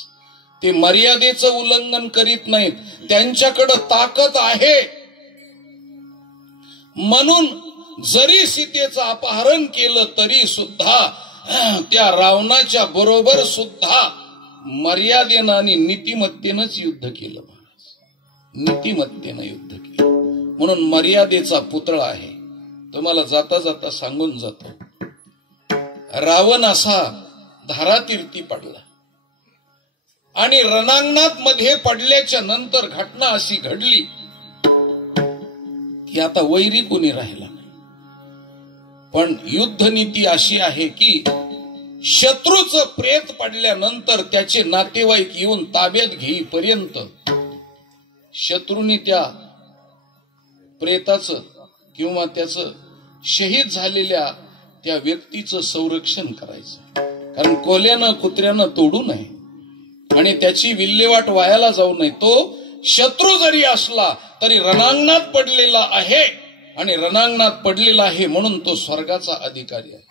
ते मर्यादेचं उल्लंघन करीत नाहीत. त्यांच्याकडे ताकद आहे. म्हणून जरी सीतेचं अपहरण केलं तरी सुद्धा त्या रावणाच्या बरोबर सुद्धा मर्यादेनं आणि नीतिमत्तेनंच युद्ध केलं महाराज. नीतिमत्तेनं युद्ध केलं. म्हणून मर्यादेचा पुतळा आहे. तुम्हाला जाता जाता सांगून जातो, रावण असा धारातीर्थी पडला आणि रणांगणात मध्ये पडल्याच्या नंतर घटना अशी घडली की आता वैरी कोणी राहिला नाही. पण युद्धनीती अशी आहे की शत्रूचं प्रेत पडल्यानंतर त्याचे नातेवाईक येऊन ताब्यात घेईपर्यंत शत्रूंनी त्या प्रेताचं किंवा त्याचं शहीद झालेल्या त्या व्यक्तीचं संरक्षण करायचं. कारण कोल्यानं कुत्र्यानं तोडू नये आणि त्याची विल्हेवाट वायाला जाऊ नये. तो शत्रू जरी असला तरी रणांगणात पडलेला आहे आणि रणांगणात पडलेला आहे म्हणून तो स्वर्गाचा अधिकारी आहे.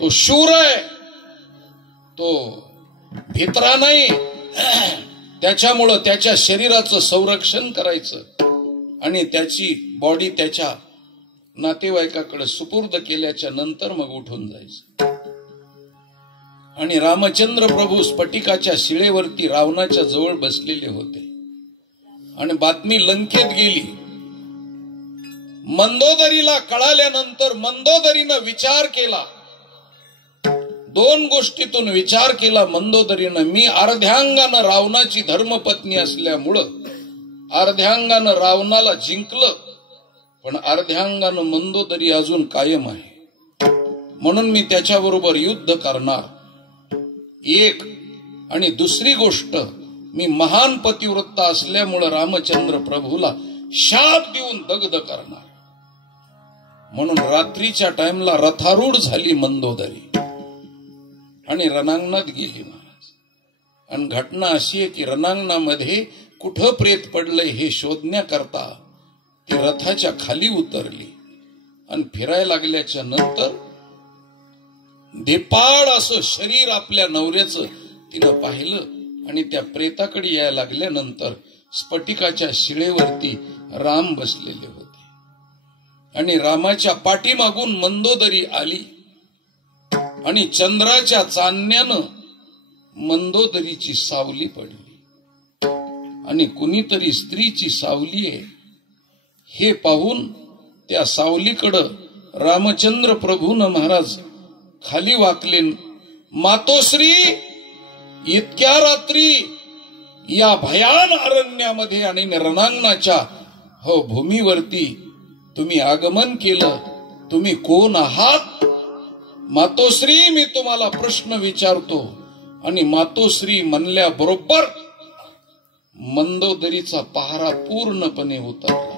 तो शूर आहे, तो भित्रा नाही. त्याच्यामुळं त्याच्या शरीराचं संरक्षण करायचं आणि त्याची बॉडी त्याच्या नातेवाईकाकडे सुपूर्द केल्याच्या नंतर मग उठून जायचं. आणि रामचंद्र प्रभू स्फटिकाच्या शिळेवरती रावणाच्या जवळ बसलेले होते आणि बातमी लंकेत गेली. मंदोदरीला कळाल्यानंतर मंदोदरीनं विचार केला. दोन गोष्टीतून विचार केला मंदोदरीनं. मी अर्ध्यांगानं रावणाची धर्मपत्नी असल्यामुळं अर्ध्यांगानं रावणाला जिंकलं, पण अर्ध्यांगानं मंदोदरी अजून कायम आहे. म्हणून मी त्याच्याबरोबर युद्ध करणार. एक आणि दुसरी गोष्ट, मी महान पतिव्रता असल्यामुळं रामचंद्र प्रभूला शाप देऊन दग्ध करणार. म्हणून रात्रीच्या टाइमला रथारूढ झाली मंदोदरी आणि रणांगणात गेली महाराज. आणि घटना अशी आहे की रणांगणामध्ये कुठं प्रेत पडलंय हे शोधण्याकरता ती रथाच्या खाली उतरली आणि फिरायला लागल्याच्या नंतर धेपाड असं शरीर आपल्या नवऱ्याचं तिनं पाहिलं आणि त्या प्रेताकडे यायला लागल्यानंतर स्फटिकाच्या शिळेवरती राम बसलेले होते आणि रामाच्या पाठीमागून मंदोदरी आली आणि चंद्राच्या चांदण्यानं मंदोदरीची सावली पडली आणि कुणीतरी स्त्रीची सावली आहे हे पाहून त्या सावलीकडं रामचंद्र प्रभूनं महाराज खाली वाकले. मातोश्री, इतक्या रात्री या भयान अरण्यामध्ये आणि रणांगणाच्या भूमीवरती तुम्ही आगमन केलं. तुम्ही कोण आहात? मातोश्री, मी तुम्हाला प्रश्न विचारतो. आणि मातोश्री म्हणल्याबरोबर मंदोदरीचा पहारा पूर्णपणे उतरला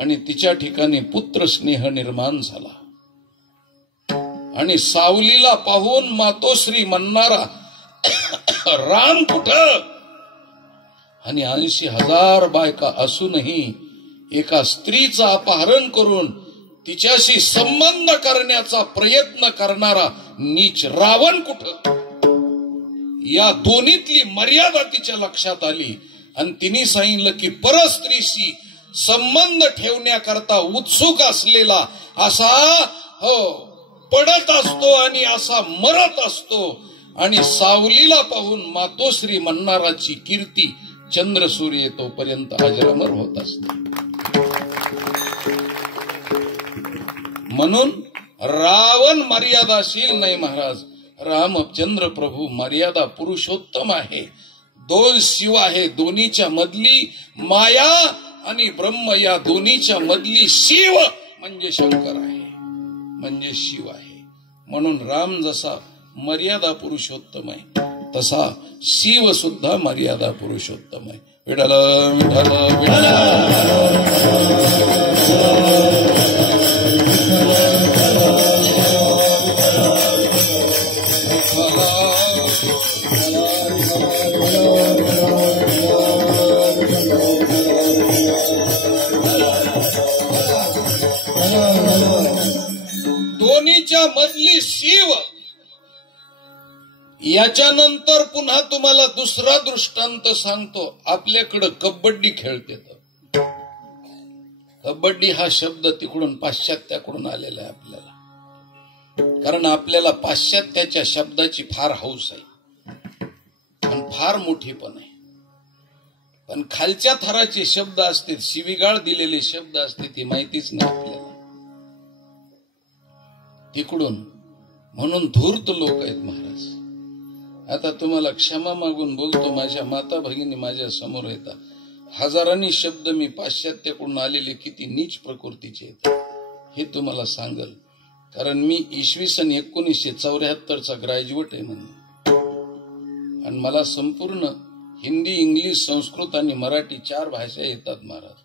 आणि तिच्या ठिकाणी पुत्र स्नेह निर्माण झाला. आणि सावलीला पाहून मातोश्री म्हणणारा राम कुठं? आणि 80,000 बायका असूनही एका स्त्रीचं अपहरण करून तिच्याशी संबंध करण्याचा प्रयत्न करणारा नीच रावण कुठं? या दोन्हीतली मर्यादा तिच्या लक्षात आली आणि तिने सांगितलं की परस्त्रीशी संबंध ठेवण्याकरता उत्सुक असलेला असा पडत असतो आणि असा मरत असतो. आणि सावलीला पाहून मातोश्री म्हणणाराची कीर्ती चंद्र सूर्य तोपर्यंत अजरामर होत असते. म्हणून रावण मर्यादाशील नाही महाराज. रामचंद्र प्रभू मर्यादा पुरुषोत्तम आहे. दोन शिव आहे, दोन्हीच्या मधली माया आणि ब्रह्म, या दोन्हीच्या मधली शिव म्हणजे शंकर आहे, म्हणजे शिव आहे. म्हणून राम जसा मर्यादा पुरुषोत्तम आहे तसा शिव सुद्धा मर्यादा पुरुषोत्तम आहे. विठ्ठल विठ्ठल विठ्ठल. मधली शिव. याच्यानंतर पुन्हा तुम्हाला दुसरा दृष्टांत सांगतो. आपल्याकडं कबड्डी खेळते. कबड्डी हा शब्द तिकडून पाश्चात्याकडून आलेला आहे आपल्याला, कारण आपल्याला पाश्चात्याच्या शब्दाची फार हौस आहे पण फार मोठी पण आहे. पण खालच्या थराचे शब्द असते, शिवीगाळ दिलेले शब्द असते, ते माहितीच नाही आपल्याला तिकडून. म्हणून धूर्त लोक आहेत महाराज. आता तुम्हाला क्षमा मागून बोलतो, माझ्या माता भगिनी माझ्या समोर येतात. हजारांनी शब्द मी पाश्चात्याकडून आलेले किती नीच प्रकृतीचे आहेत हे तुम्हाला सांगल, कारण मी इसवी सन 1974चा ग्रॅज्युएट आहे म्हणून, आणि मला संपूर्ण हिंदी, इंग्लिश, संस्कृत आणि मराठी 4 भाषा येतात महाराज.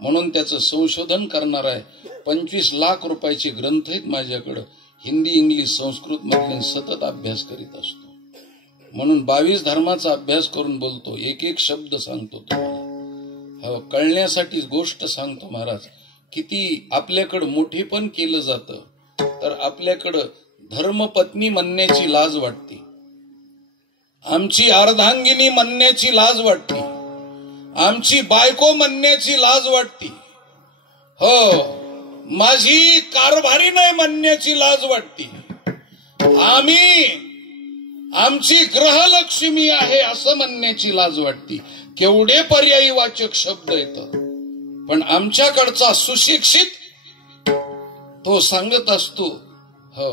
म्हणून त्याचं संशोधन करणार आहे. 25 लाख रुपयाचे ग्रंथ आहेत माझ्याकडं हिंदी, इंग्लिश, संस्कृत मधले, सतत अभ्यास करीत असतो. म्हणून 22 धर्माचा अभ्यास करून बोलतो. एक एक शब्द सांगतो तुम्हाला, कळण्यासाठी गोष्ट सांगतो महाराज. किती आपल्याकडं मोठेपण केलं जातं, तर आपल्याकडं धर्मपत्नी म्हणण्याची लाज वाटते, आमची अर्धांगिनी म्हणण्याची लाज वाटते, आमची बायको म्हणण्याची लाज वाटते, हो माझी कारभारी नाही म्हणण्याची लाज वाटते, आमची ग्रहलक्ष्मी आहे असं म्हणण्याची लाज वाटते. केवढे पर्यायी वाचक शब्द येतात. पण आमच्याकडचा सुशिक्षित तो सांगत असतो, हो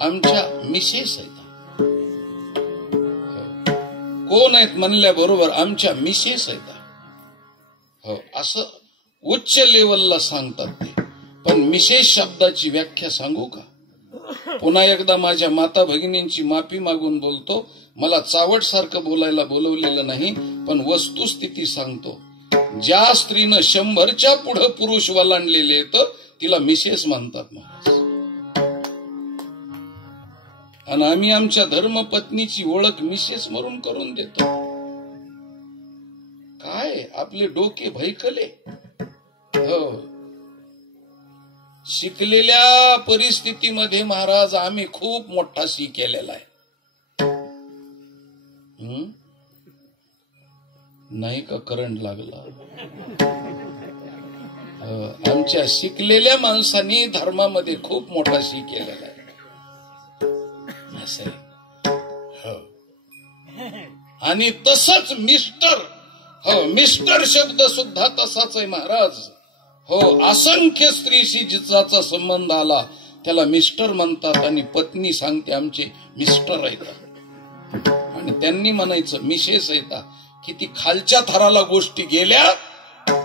आमच्या मिसेस आहेत. कोण आहेत म्हणल्याबरोबर आमच्या मिसेस आहेत, हो असं उच्च लेवलला सांगतात ते. पण मिसेस शब्दाची व्याख्या सांगू का? पुन्हा एकदा माझ्या माता भगिनींची माफी मागून बोलतो. मला चावट सारखं बोलायला बोलवलेलं नाही, पण वस्तुस्थिती सांगतो. ज्या स्त्रीनं 100च्या पुढे पुरुष वलांडलेले तर तिला मिसेस म्हणतात महाराज. आणि आम्ही आमच्या धर्मपत्नीची ओळख मिसेस म्हणून करून देतो. काय आपले डोके भैकले. हो, शिकलेल्या परिस्थितीमध्ये महाराज आम्ही खूप मोठा सी केलेला आहे. नाही का करंट लागला? आमच्या शिकलेल्या माणसांनी धर्मामध्ये खूप मोठा सी केलेला आहे. आणि तसंच मिस्टर, हो मिस्टर शब्द सुद्धा तसाच आहे महाराज. हो, असंख्य स्त्रीशी जिचा संबंध आला त्याला मिस्टर म्हणतात, आणि पत्नी सांगते आमचे मिस्टर आहेत, आणि त्यांनी म्हणायचं मिसेस आहेत. किती खालच्या थराला गोष्टी गेल्या,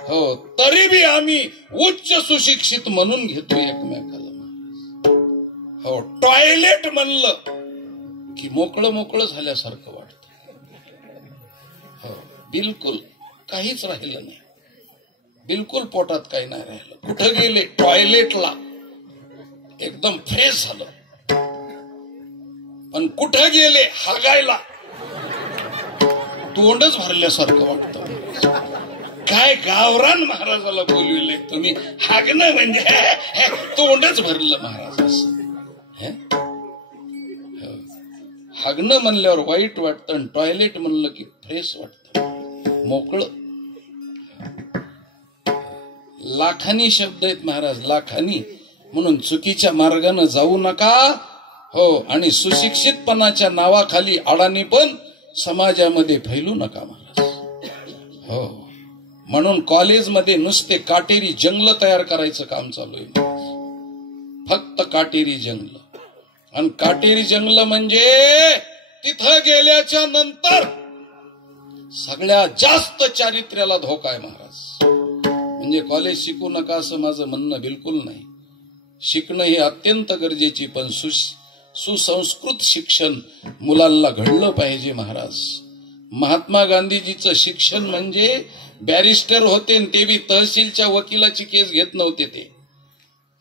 हो तरी बी आम्ही उच्च सुशिक्षित म्हणून घेतो एकमेकाला. हो, टॉयलेट म्हणलं की मोकळं मोकळं झाल्यासारखं वाटतं. हो, बिलकुल काहीच राहिलं नाही, बिलकुल पोटात काही नाही राहिलं. कुठं गेले टॉयलेटला एकदम फ्रेश झालं, पण कुठं गेले हागायला तोंडच भरल्यासारखं वाटतं. काय गावरान महाराजाला बोलविले तुम्ही, हागणं म्हणजे तोंडच भरलं महाराज. हागणं म्हणल्यावर वाईट वाटतं, आणि टॉयलेट म्हणलं की फ्रेश वाटतं, मोकळं. लाखानी शब्द आहेत महाराज, लाखानी. म्हणून चुकीच्या मार्गाने जाऊ नका. हो, आणि सुशिक्षितपणाच्या नावाखाली अडाणी पण समाजामध्ये फैलू नका महाराज. हो, म्हणून कॉलेजमध्ये नुसते काटेरी जंगल तयार करायचं काम चालू आहे महाराज. फक्त काटेरी जंगल. आणि काटेरी जंगल म्हणजे तिथं गेल्याच्या नंतर सगळ्यात जास्त चारित्र्याला धोका आहे महाराज. म्हणजे कॉलेज शिकू नका असं माझं म्हणणं बिलकुल नाही. शिकणं ही अत्यंत गरजेची, पण सुसंस्कृत शिक्षण मुलांना घडलं पाहिजे महाराज. महात्मा गांधीजीचं शिक्षण म्हणजे बॅरिस्टर होते, ते बी तहसीलच्या वकिलाची केस घेत नव्हते ते,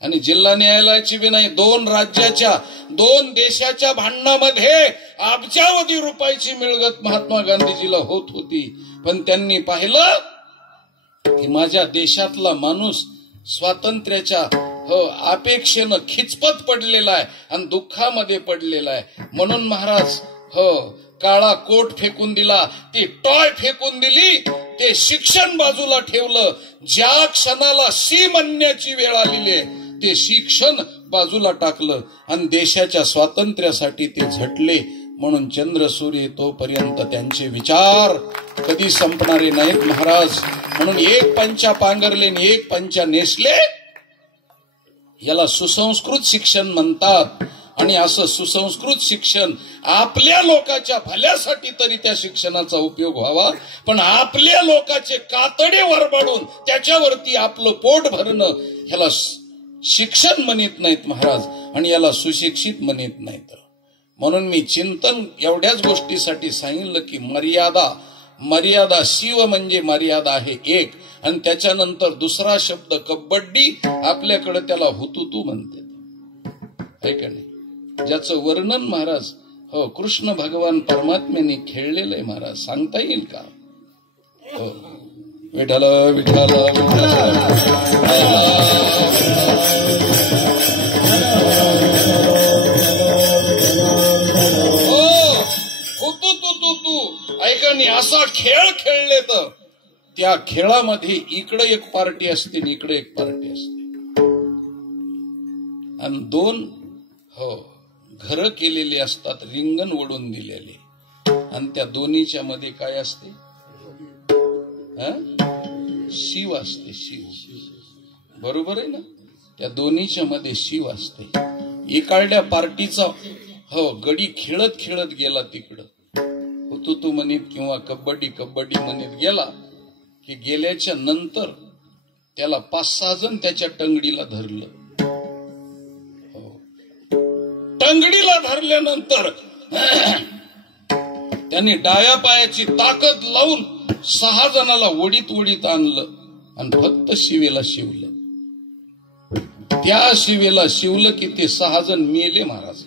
आणि जिल्हा न्यायालयाची बी नाही. 2 राज्याच्या 2 देशाच्या भांडणामध्ये अब्जावधी रुपयाची मिळगत महात्मा गांधीजीला होत होती. पण त्यांनी पाहिलं की माझ्या देशातला माणूस स्वातंत्र्याच्या हो अपेक्षेनं खिचपत पडलेला आहे आणि दुःखामध्ये पडलेला आहे. म्हणून महाराज हो काळा कोट फेकून दिला, ती टॉय फेकून दिली, ते शिक्षण बाजूला ठेवलं. ज्या क्षणाला शी म्हणण्याची वेळ आलेली आहे ते शिक्षण बाजूला टाकलं आणि देशाच्या स्वातंत्र्यासाठी ते झटले. म्हणून चंद्र सूर्य तोपर्यंत त्यांचे विचार कधी संपणारे नाहीत महाराज. म्हणून एक पंचा पांघरले आणि एक पंचा नेसले, याला सुसंस्कृत शिक्षण म्हणतात. आणि असं सुसंस्कृत शिक्षण आपल्या लोकांच्या भल्यासाठी तरी त्या शिक्षणाचा उपयोग व्हावा, पण आपल्या लोकांचे कातडे वरबाडून त्याच्यावरती आपलं पोट भरणं ह्याला शिक्षण म्हणत नाहीत महाराज, आणि याला सुशिक्षित म्हणत नाहीत. म्हणून मी चिंतन एवढ्याच गोष्टीसाठी सांगितलं की मर्यादा शिव म्हणजे मर्यादा आहे एक, आणि त्याच्यानंतर दुसरा शब्द कबड्डी, आपल्याकडे त्याला हुतुतू म्हणते, आहे का नाही? ज्याचं वर्णन महाराज हो कृष्ण भगवान परमात्म्याने खेळलेलं आहे महाराज, सांगता येईल का? हो विठ्ठल विठ्ठल तू ऐका नाही, असा खेळ खेळले तर त्या खेळामध्ये इकडे एक पार्टी असते आणि इकडे एक पार्टी असते, आणि दोन हो घर केलेले असतात, रिंगण ओढून दिलेले, आणि त्या दोन्हीच्या मध्ये काय असते? शिव असते, शिव. बरोबर आहे ना? त्या दोन्हीच्या मध्ये शिव असते. इकडल्या पार्टीचा हो गडी खेळत खेळत गेला तिकडं, हुतुतू म्हणीत किंवा कबड्डी म्हणीत गेला की गेल्याच्या नंतर त्याला 5-6 जण त्याच्या टंगडीला धरलं. टंगडीला धरल्यानंतर त्यांनी डाव्या पायाची ताकद लावून 6 जणाला ओढीत आणलं आणि फक्त शिवेला शिवलं. त्या शिवेला शिवलं की ते 6 जण मेले महाराज.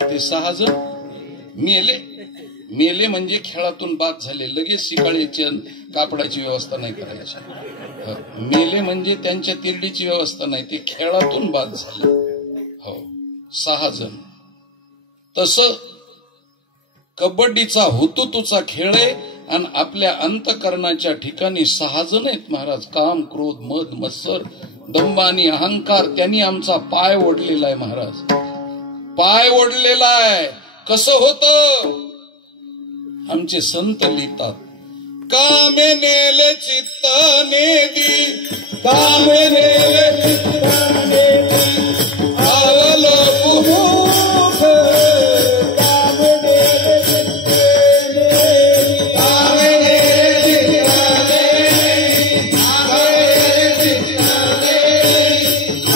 ते 6 जण मेले म्हणजे खेळातून बाद झाले. लगेच शिकाळीची कापडाची व्यवस्था नाही करायची. मेले म्हणजे त्यांच्या तिरडीची व्यवस्था नाही, ते खेळातून बाद झाले. हो 6 जण. तसं कबड्डीचा हुतुतूचा खेळ आहे, आणि आपल्या अंतकरणाच्या ठिकाणी 6 जण आहेत महाराज. काम, क्रोध, मद, मत्सर, दंभ आणि अहंकार, त्यांनी आमचा पाय ओढलेला आहे महाराज, पाय ओढलेला आहे. कसं होतं? आमचे संत लिहितात, कामे नेले चित्त नेदी, कामे नेले चित्त नेदी, आवलो पुमुख, कामे नेले चित्त नेदी, कामे नेले चित्त नेदी, कामे नेले चित्त नेदी,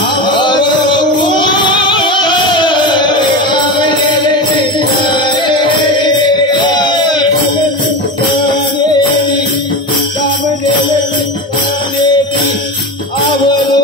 आवलो पुमुख, कामे नेले चित्त नेदी, आवलो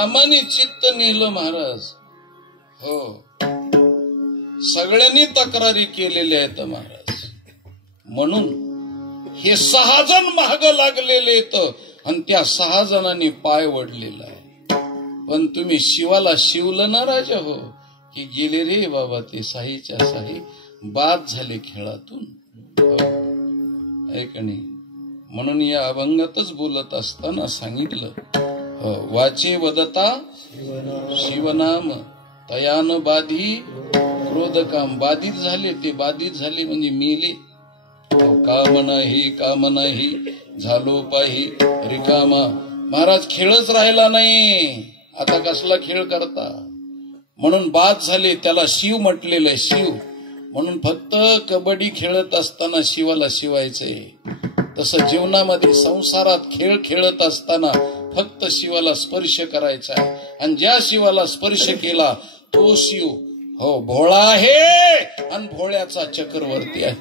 कामाने चित्त नेलं महाराज. हो, सगळ्यांनी तक्रारी केलेल्या आहेत महाराज. म्हणून हे 6 जण महाग लागलेले आहेत आणि त्या 6 जणांनी पाय वडलेला आहे. पण तुम्ही शिवाला शिवलं ना राजा हो, की गेले रे बाबा ते साहीच्या साही, बाद झाले खेळातून. ऐकणी म्हणून या अभंगातच बोलत असताना सांगितलं, वाचे वदता शिवनाम तयान बाधी क्रोधकाम. बाधित झाले ते, बाधित झाले म्हणजे मेले. काम नाही झालो पाही रिकामा. महाराज खेळच राहिला नाही, आता कसला खेळ करता. म्हणून बाद झाले, त्याला शिव म्हटलेलं आहे. शिव म्हणून फक्त कबड्डी खेळत असताना शिवाला शिवायचंय. तसं जीवनामध्ये संसारात खेळ खेळत असताना फक्त शिवाला स्पर्श करायचा आहे. आणि ज्या शिवाला स्पर्श केला तो शिव हो भोळा आहे आणि भोळ्याचा चक्रवर्ती आहे.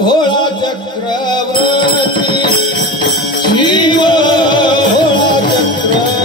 भोळा चक्रवर्ती शिव, भोळा चक्रवर्ती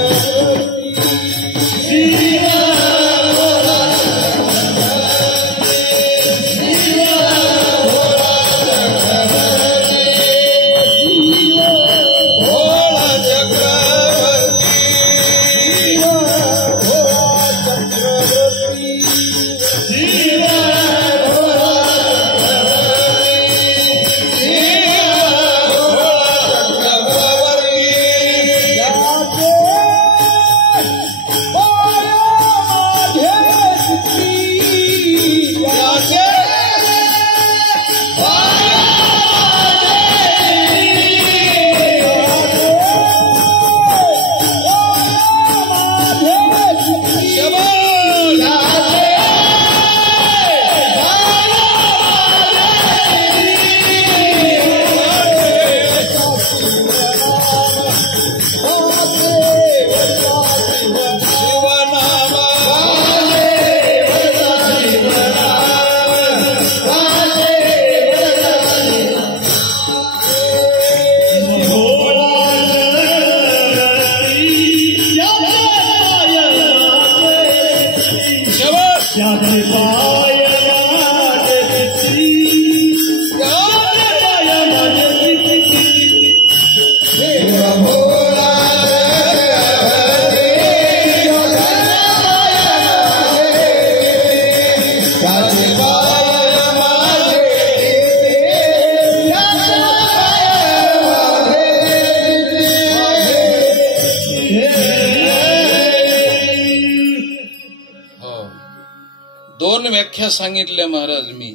व्याख्या सांगितल्या महाराज मी.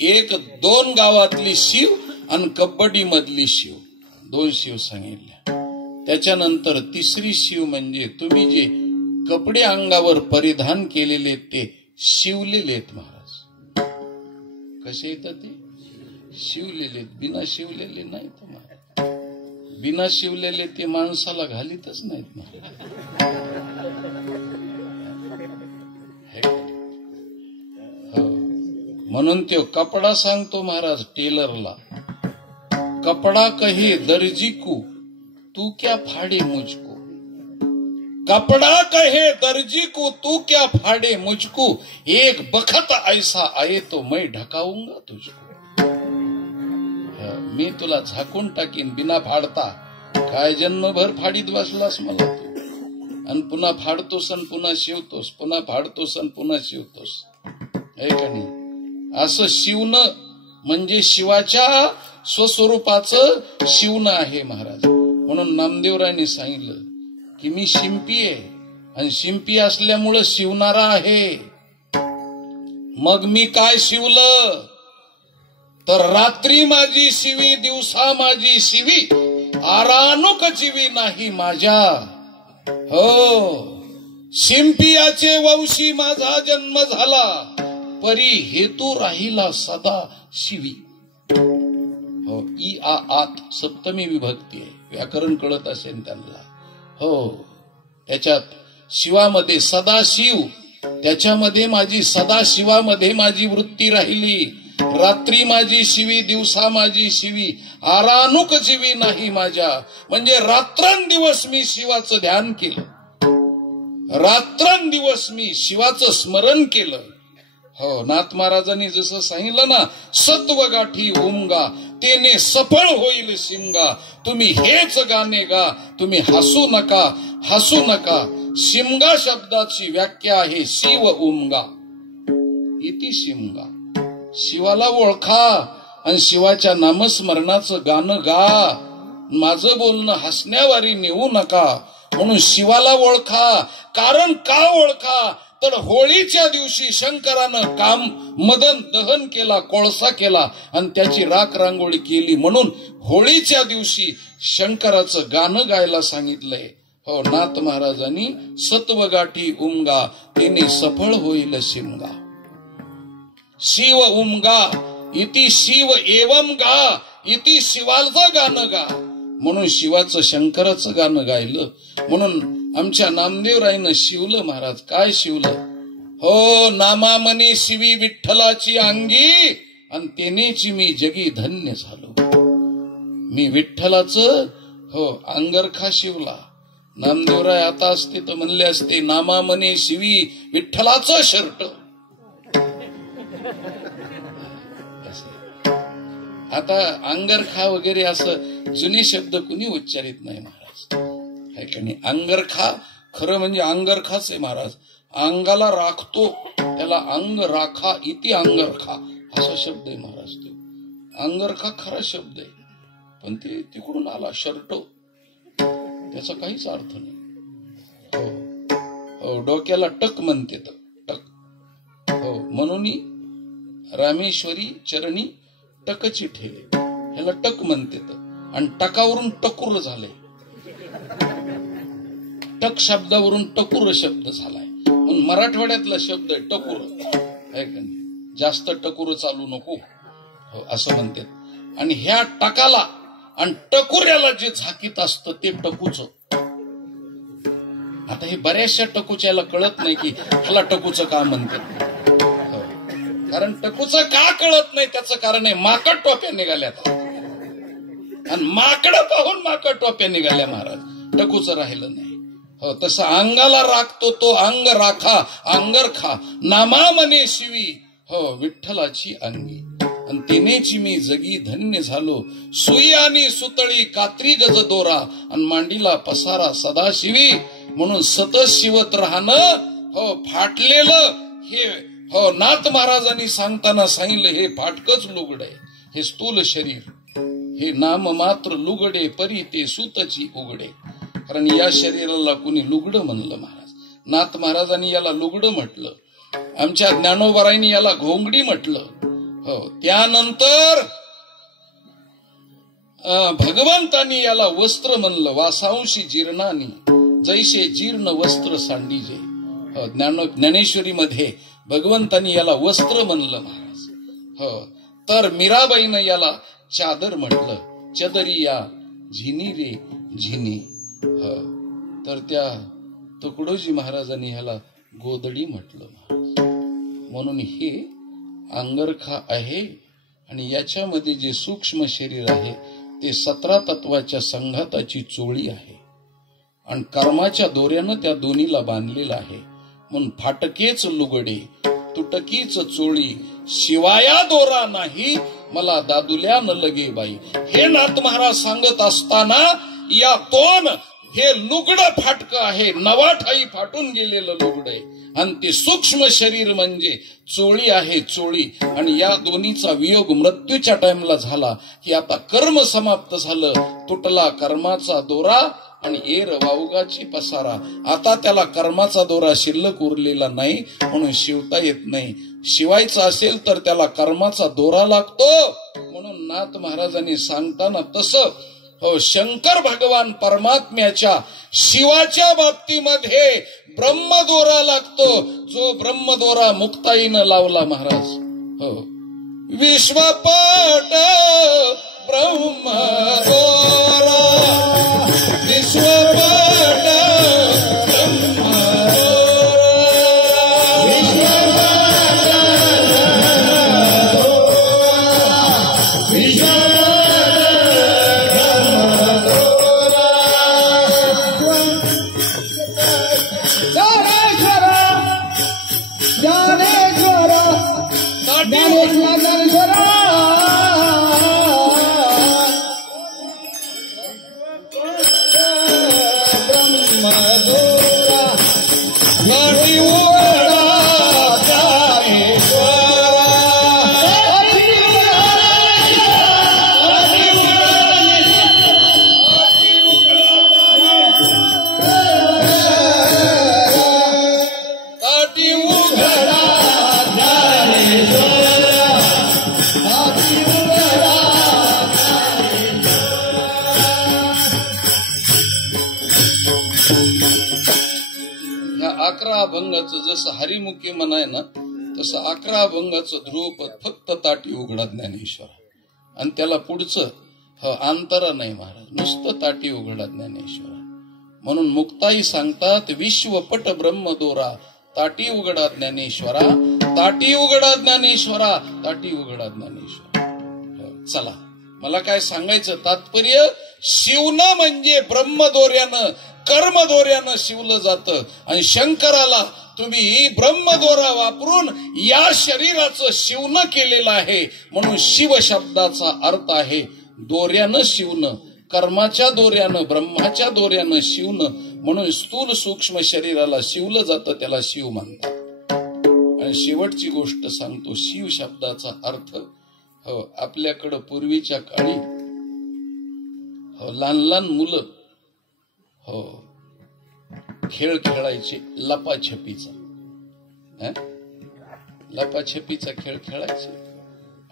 1-2 गावातली शिव आणि कबड्डी मधली शिव, 2 शिव सांगितल्या. त्याच्यानंतर तिसरी शिव म्हणजे तुम्ही जे कपडे अंगावर परिधान केलेले ते शिवलेले आहेत महाराज. कसे येतात ते शिवलेले, बिना शिवलेले नाहीत महाराज. बिना शिवलेले ते माणसाला घालीतच नाहीत महाराज. म्हणून तो कपडा सांगतो महाराज टेलरला, कपडा कहे दर्जी को तू क्या फाड़े मुझको. कपडा कहे दर्जी को तू क्या फाड़े मुझको, एक बखत ऐसा आए तो मैं ढकाऊंगा तुझको. मी तुला झाकून टाकीन बिना फाडता. काय जन्मभर फाडीत बसलास मला तू, आणि पुन्हा फाडतोस आणि पुन्हा शिवतोस, पुन्हा फाडतोस आणि पुन्हा शिवतोस. आहे का नाही? असं शिवणं म्हणजे शिवाच्या स्वस्वरूपाचं शिवणं आहे महाराज. म्हणून नामदेवरायांनी सांगितलं की मी शिंपी आहे आणि शिंपी असल्यामुळं शिवणारा आहे. मग मी काय शिवलं तर रात्री माझी शिवी दिवसा माझी शिवी, आरानुक जीवी नाही माझ्या. हो, शिंपियाचे वंशी माझा जन्म झाला, परी हेतू राहिला सदा शिवी. हो, ई आ आत सप्तमी विभक्ती आहे, व्याकरण कळत असेल त्यांना. हो, त्याच्यात शिवामध्ये सदा शिव, त्याच्यामध्ये माझी सदा शिवामध्ये माझी वृत्ती राहिली. रात्री माझी शिवी दिवसा माझी शिवी, आरानुक जीवी नाही माझ्या. म्हणजे रात्रंदिवस मी शिवाचं ध्यान केलं. रात्रंदिवस मी शिवाचं स्मरण केलं. हो, नाथ महाराजांनी जसं सांगितलं ना, सत्व गाठी उमगा तेने सफळ होईल शिमगा. तुम्ही हेच गाणे गा, तुम्ही हसू नका, हसू नका. शिमगा शब्दाची व्याख्या आहे शिव उमगा इति शिमगा. शिवाला ओळखा आणि शिवाच्या नामस्मरणाचं गाणं गा. माझं बोलणं हसण्यावारी नेऊ नका. म्हणून शिवाला ओळखा. कारण का ओळखा तर होळीच्या दिवशी शंकरानं काम मदन दहन केला, कोळसा केला आणि त्याची राख रांगोळी केली. म्हणून होळीच्या दिवशी शंकराचं गाणं गायला सांगितलंय. हो, नाथ महाराजांनी सत्व गाठी उमगा तेने सफळ होईल शिमगा. शिव उमगा इति शिव एवम गा इति शिवाचं गाणं गा. म्हणून शिवाचं शंकराचं गाणं गायलं. म्हणून आमच्या नामदेवरायनं शिवलं महाराज. काय शिवलं? हो, नामा मने शिवी विठ्ठलाची अंगी आणि तेनेची मी जगी धन्य झालो. मी विठ्ठलाचं हो अंगरखा शिवला. नामदेवराय आता असते तर म्हणले असते नामा मने शिवी विठ्ठलाचं शर्ट. आता अंगरखा वगैरे असं जुने शब्द कुणी उच्चारित नाही महाराज. है का नाही? अंगरखा खरं म्हणजे अंगरखाच आहे महाराज. अंगाला राखतो त्याला अंग राखा इति अंगरखा असा शब्द आहे महाराज. तो अंगरखा खरा शब्द आहे, पण ते तिकडून आला शर्ट. त्याचा काहीच अर्थ नाही. हो, डोक्याला टक म्हणते टक. हो, म्हणून रामेश्वरी चरणी टकची ठेले ह्याला टक म्हणते. आणि टकावरून टकुर झालंय. टक शब्दावरून टकुर शब्द झालाय. म्हणून मराठवाड्यातला शब्द आहे टकुर. आहे का नाही? जास्त टकुर चालू नको हो असं म्हणतात. आणि ह्या टकाला आणि टकुऱ्याला जे झाकीत असतं ते टकूच. आता हे बऱ्याचशा टकूच्याला कळत नाही की ह्याला टकूचं का म्हणतात. कारण टकूचं का कळत नाही त्याचं कारण आहे माकड टोप्या निघाल्यात. आणि माकडं पाहून माकड टोप्या निघाल्या महाराज. टकूचं राहिलं नाही. हो, तसं अंगाला राखतो तो अंग राखा अंगरखा. नामा मने शिवी हो विठ्ठलाची अंगी आणि तेनेची मी जगी धन्य झालो. सुई आणि सुतळी कात्री गज दोरा आणि मांडीला पसारा सदाशिवी. म्हणून सतत शिवत राहणं हो फाटलेलं हे हो नाथ महाराजांनी सांगताना सांगितलं हे फाटकच लुगडे. हे स्थूल शरीर हे नाम मात्र लुगडे परी ते सुतची उघडे. कारण या शरीराला कुणी लुगडं म्हणलं महाराज. नाथ महाराजांनी याला लुगडं म्हटलं. आमच्या ज्ञानोबारायांनी याला घोंगडी म्हटलं. हो, त्यानंतर भगवंतांनी याला वस्त्र म्हणलं. वासांशी जीर्णानी जैसे जीर्ण वस्त्र सांडीजे. ज्ञानेश्वरी मध्ये भगवंतांनी याला वस्त्र म्हणलं महाराज. हो, तर मीराबाईनं याला चादर म्हटलं. चदरिया झिनी रे झिनी. हो, तर त्या तुकडोजी महाराजांनी ह्याला गोदडी म्हटलं महाराज. म्हणून हे अंगरखा आहे आणि याच्यामध्ये जे सूक्ष्म शरीर आहे ते 17 तत्वाच्या संघाताची चोळी आहे आणि कर्माच्या दोऱ्यानं त्या दोन्हीला बांधलेलं आहे. म्हणून फाटकेच लुगडे तुटकीच चोळी शिवाया दोरा नाही मला दादुल्या न लगे बाई. हे नाथ महाराज सांगत असताना यातून हे लुगडं फाटकं आहे. नवाठाई फाटून गेलेलं लुगड आहे आणि ते सूक्ष्म शरीर म्हणजे चोळी आहे चोळी. आणि या दोन्हीचा वियोग मृत्यूच्या टाइमला झाला की आता कर्म समाप्त झालं. तुटला कर्माचा दोरा आणि एर वावगाची पसारा. आता त्याला कर्माचा दोरा शिल्लक उरलेला नाही म्हणून शिवता येत नाही. शिवायचा असेल तर त्याला कर्माचा दोरा लागतो. म्हणून नाथ महाराजांनी सांगताना तसं हो शंकर भगवान परमात्म्याच्या शिवाच्या बाबतीमध्ये ब्रह्मदोरा लागतो. जो ब्रह्मदोरा मुक्ताईनं लावला महाराज. हो, विश्वपट ब्रह्मदोरा विश्वपट जय ब्रह्मदोरा गाठी उघडा ज्ञानेश्वरा अकरा अभंगाचं जसं हरिमुखी म्हणाय ना तसं 11 अभंगाचं ध्रुवपद फक्त ताटी उघडा ज्ञानेश्वर आणि त्याला पुढचं अंतर नाही महाराज, नुसतं ताटी उघडा ज्ञानेश्वर. म्हणून मुक्ताई सांगतात विश्वपट ब्रह्मदोरा ताटी उघडा ज्ञानेश्वरा, ताटी उघडा ज्ञानेश्वरा, ताटी उघडा ज्ञानेश्वरा. चला मला काय सांगायचं तात्पर्य, शिवणं म्हणजे ब्रह्मदोऱ्यानं कर्मदोऱ्यानं शिवलं जातं आणि शंकराला तुम्ही ब्रह्मदोरा वापरून या शरीराचं शिवणं केलेलं आहे. म्हणून शिव शब्दाचा अर्थ आहे दोऱ्यानं शिवणं, कर्माच्या दोऱ्यानं ब्रह्माच्या दोऱ्यानं शिवणं. म्हणून स्थूल सूक्ष्म शरीराला शिवलं जातं, त्याला शिव मानतात. आणि शेवटची गोष्ट सांगतो, शिव शब्दाचा अर्थ आपल्याकडं पूर्वीच्या काळी लहान लहान मुलं खेळ खेळायचे लपाछपीचा, लपाछपीचा खेळ खेळायचे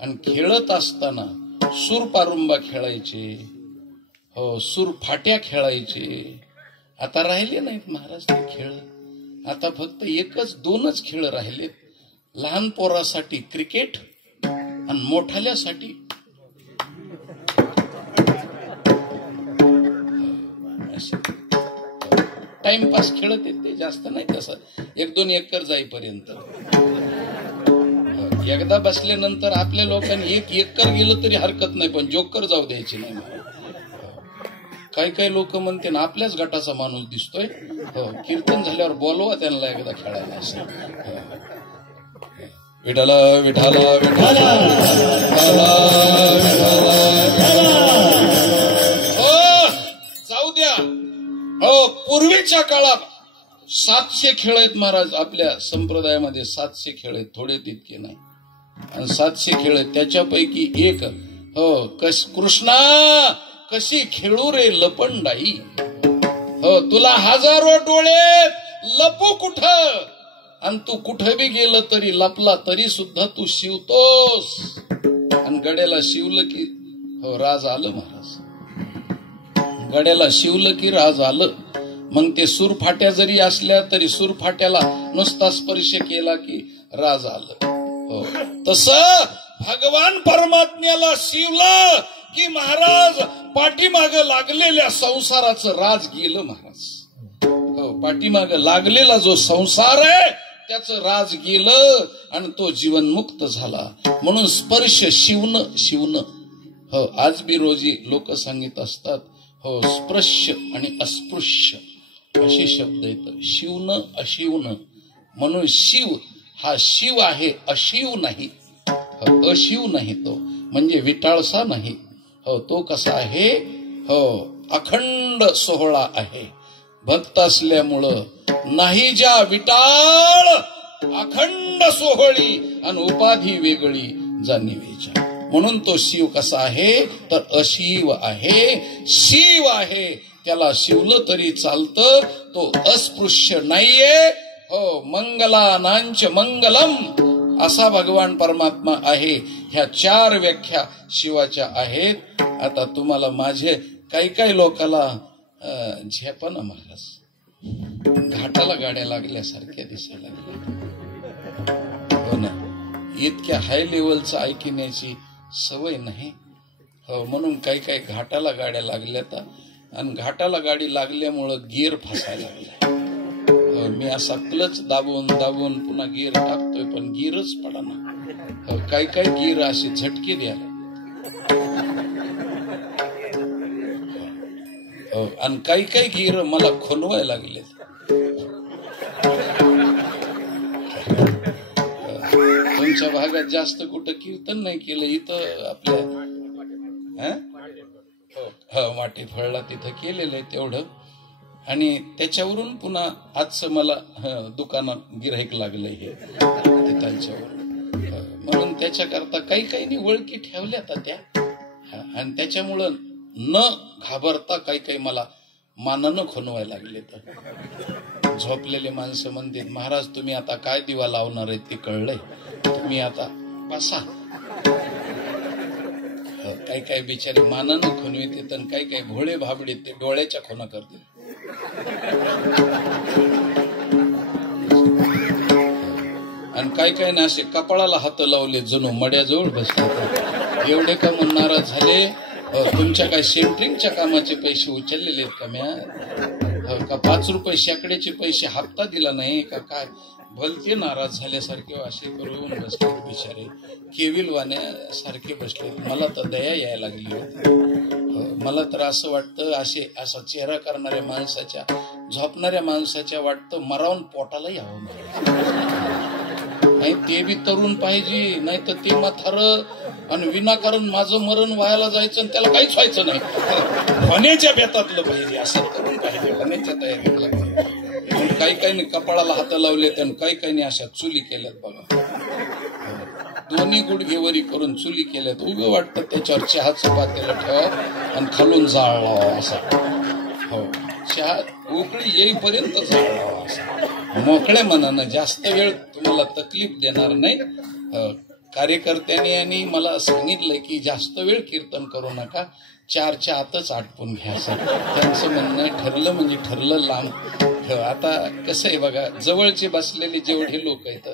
आणि खेळत असताना सूरपारुंबा खेळायचे, सूरफाट्या खेळायचे. आता राहिले नाहीत महाराज ते खेळ. आता फक्त 1-2च खेळ राहिलेत. लहान पोरासाठी क्रिकेट आणि मोठाल्यासाठी टाइमपास खेळत येत ते, जास्त नाही तसं 1-2 एकर जाईपर्यंत. एकदा बसल्यानंतर आपल्या लोकांनी 1 एकर गेलं तरी हरकत नाही, पण जोकर जाऊ द्यायची नाही. काही लोक म्हणते ना आपल्याच गटाचा माणूस दिसतोय, कीर्तन झाल्यावर बोलवा त्यांना एकदा खेळायला. असं विठाला विठाला विठाला जाऊ द्या. पूर्वीच्या काळात 700 खेळ आहेत महाराज. आपल्या संप्रदायामध्ये 700 खेळ आहेत, थोडे तितके नाही. आणि 700 खेळ आहेत त्याच्यापैकी एक कृष्णा कशी खेळू रे लपंडाई. तुला 1000 डोळे, लपू कुठं, आणि तू कुठं बी गेलं तरी लपला तरी सुद्धा तू शिवतोस. आणि गड्याला शिवलं की राज आलं महाराज, गड्याला शिवलं की राज आलं. मग ते सूरफाट्या जरी असल्या तरी सूरफाट्याला नुसता स्पर्श केला की राज आलं. तसं भगवान परमात्म्याला शिवलं की महाराज पाठीमाग लागलेल्या संसाराचं राज गेलं महाराज. पाठीमाग लागलेला जो संसार आहे त्याचं राज गेलं आणि तो जीवनमुक्त झाला. म्हणून स्पर्श शिवणं आज बी रोजी लोक सांगित असतात स्पृश्य आणि अस्पृश्य असे शब्द येतात. शिवणं अशिवणं. म्हणून शिव हा शिव आहे, अशिव नाही, अशिव नाही. तो म्हणजे विटाळसा नाही. तो कसा आहे, अखंड सोहळा आहे. भक्त असल्यामुळं नाही ज्या विटाळ, अखंड सोहळी आणि उपाधी वेगळी जाणीवेच्या. म्हणून तो शिव कसा आहे तर अशिव आहे. शिव आहे त्याला शिवलं तरी चालतं, तो अस्पृश्य नाहीये. मंगलानांच मंगलम असा भगवान परमात्मा आहे. ह्या 4 व्याख्या शिवाच्या आहेत. आता तुम्हाला माझे काही लोकांना झेपना महाराज, घाटाला गाड्या लागल्यासारख्या दिसायला लागल्या. हो ना, इतक्या हाय लेवलचं ऐकण्याची सवय नाही. म्हणून काही घाटाला गाड्या लागल्यात आणि घाटाला गाडी लागल्यामुळं गिअर फसायला लागला. मी असा क्लच दाबून पुन्हा गिअर टाकतोय पण गिअरच पडाना. काही गिअर असे झटके द्यायला आणि काही गिअर मला खोलवायला लागलेत. तुमच्या भागात जास्त कुठं कीर्तन नाही केलं, इथं आपल्या माटी फळला तिथं केलेलं आहे तेवढं. आणि त्याच्यावरून पुन्हा आजचं मला दुकानात गिऱ्हाईक लागलंय हे त्यांच्यावर. म्हणून त्याच्याकरता काही ओळखी ठेवल्या त्या आणि त्याच्यामुळं न घाबरता काही मला मानानं खुणवायला लागले. तर झोपलेले माणसं म्हणतात, महाराज तुम्ही आता काय दिवा लावणार आहे ते कळलंय, तुम्ही आता बसा. काही बिचारे मानानं खुणवित आणि काही भोळे भाबडे ते डोळ्याच्या खुणा करतील. आणि काही ना असे कपाळाला हात लावले जणू मड्याजवळ बसले. एवढे का म्हणून नाराज झाले, तुमच्या काय सेंटरिंगच्या कामाचे पैसे उचललेले आहेत का म्या, का 5 रुपये शेकड्याचे पैसे हप्ता दिला नाही का काय, भलते नाराज झाल्यासारखे असे करून बसले बिचारे, केविलवाण्यासारखे बसले. मला तर दया यायला लागली होती. मला तर असं वाटतं असा चेहरा करणाऱ्या माणसाच्या, झोपणाऱ्या माणसाच्या वाटतं मरावून पोटाला यावं. नाही ते बी तरुण पाहिजे, नाही तर ते म्हातार आणि विनाकारण माझं मरण व्हायला जायचं आणि त्याला काहीच व्हायचं नाही. होण्याच्या बेतातलं पाहिजे, असं तरुण पाहिजे, होण्याच्या तयारीला. काही कपाळाला हात लावले आणि काही अशा चुली केल्यात बघा. दोन्ही गुडघेवरी करून चुली केल्यात. उभं वाटतं त्याच्यावर चहाचं पातेलं ठेवा आणि खालून जाळ लावा असा. हो, चहा उकळी येईपर्यंत जाळ लावा असा. मोकळ्या मनानं, जास्त वेळ तुम्हाला तकलीफ देणार नाही. कार्यकर्त्यांनी आणि मला सांगितलंय की जास्त वेळ कीर्तन करू नका, 4च्या आतच आटपून घ्या. त्यांचं म्हणणं ठरलं म्हणजे ठरलं. लांब आता कसं आहे बघा, जवळचे बसलेले जेवढे लोक आहेत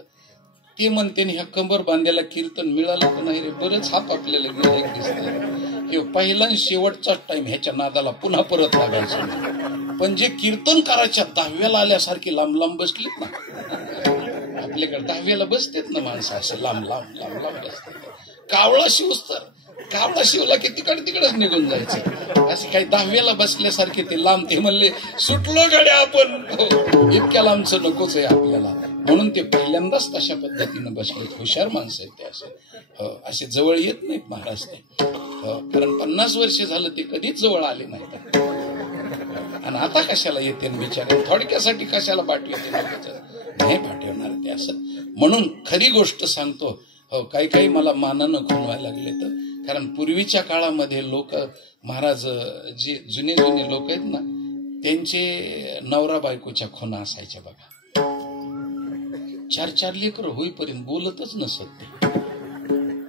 ते म्हणते ह्या कंबर बांधायला कीर्तन मिळालं तर नाही रे, बरंच हाप आपल्याला गिऱ्हाईक दिसतंय. हे पहिला शेवटचा टाइम, ह्याच्या नादाला पुन्हा परत लागायचं. पण जे कीर्तन करायच्या 10व्याला आल्यासारखी लांब बसलीत ना, आपल्याकडे 10व्याला बसतेत ना माणसं, असं लांब बसतात. कावळा शिवस तर कावळा शिवला की तिकडच निघून जायचं. असे काही 10व्याला बसल्यासारखे ते लांब. ते म्हणले सुटलो गाड्या आपण, इतक्या लांबचं नकोच आहे आपल्याला. म्हणून ते पहिल्यांदाच तशा पद्धतीनं बसले. हुशार माणसं आहेत ते. असे जवळ येत नाहीत महाराज ते, कारण 50 वर्ष झालं ते कधीच जवळ आले नाहीत. आणि आता कशाला येते बिचारे, थोडक्यासाठी कशाला पाठवते, नाही पाठवणार ते असं. म्हणून खरी गोष्ट सांगतो, काही मला मानानं खुणवायला लागले. तर कारण पूर्वीच्या काळामध्ये लोक, महाराज जे जुने लोक आहेत ना, त्यांचे नवरा बायकोच्या खुणा असायच्या बघा. 4 लेकर होईपर्यंत बोलतच नसत ते.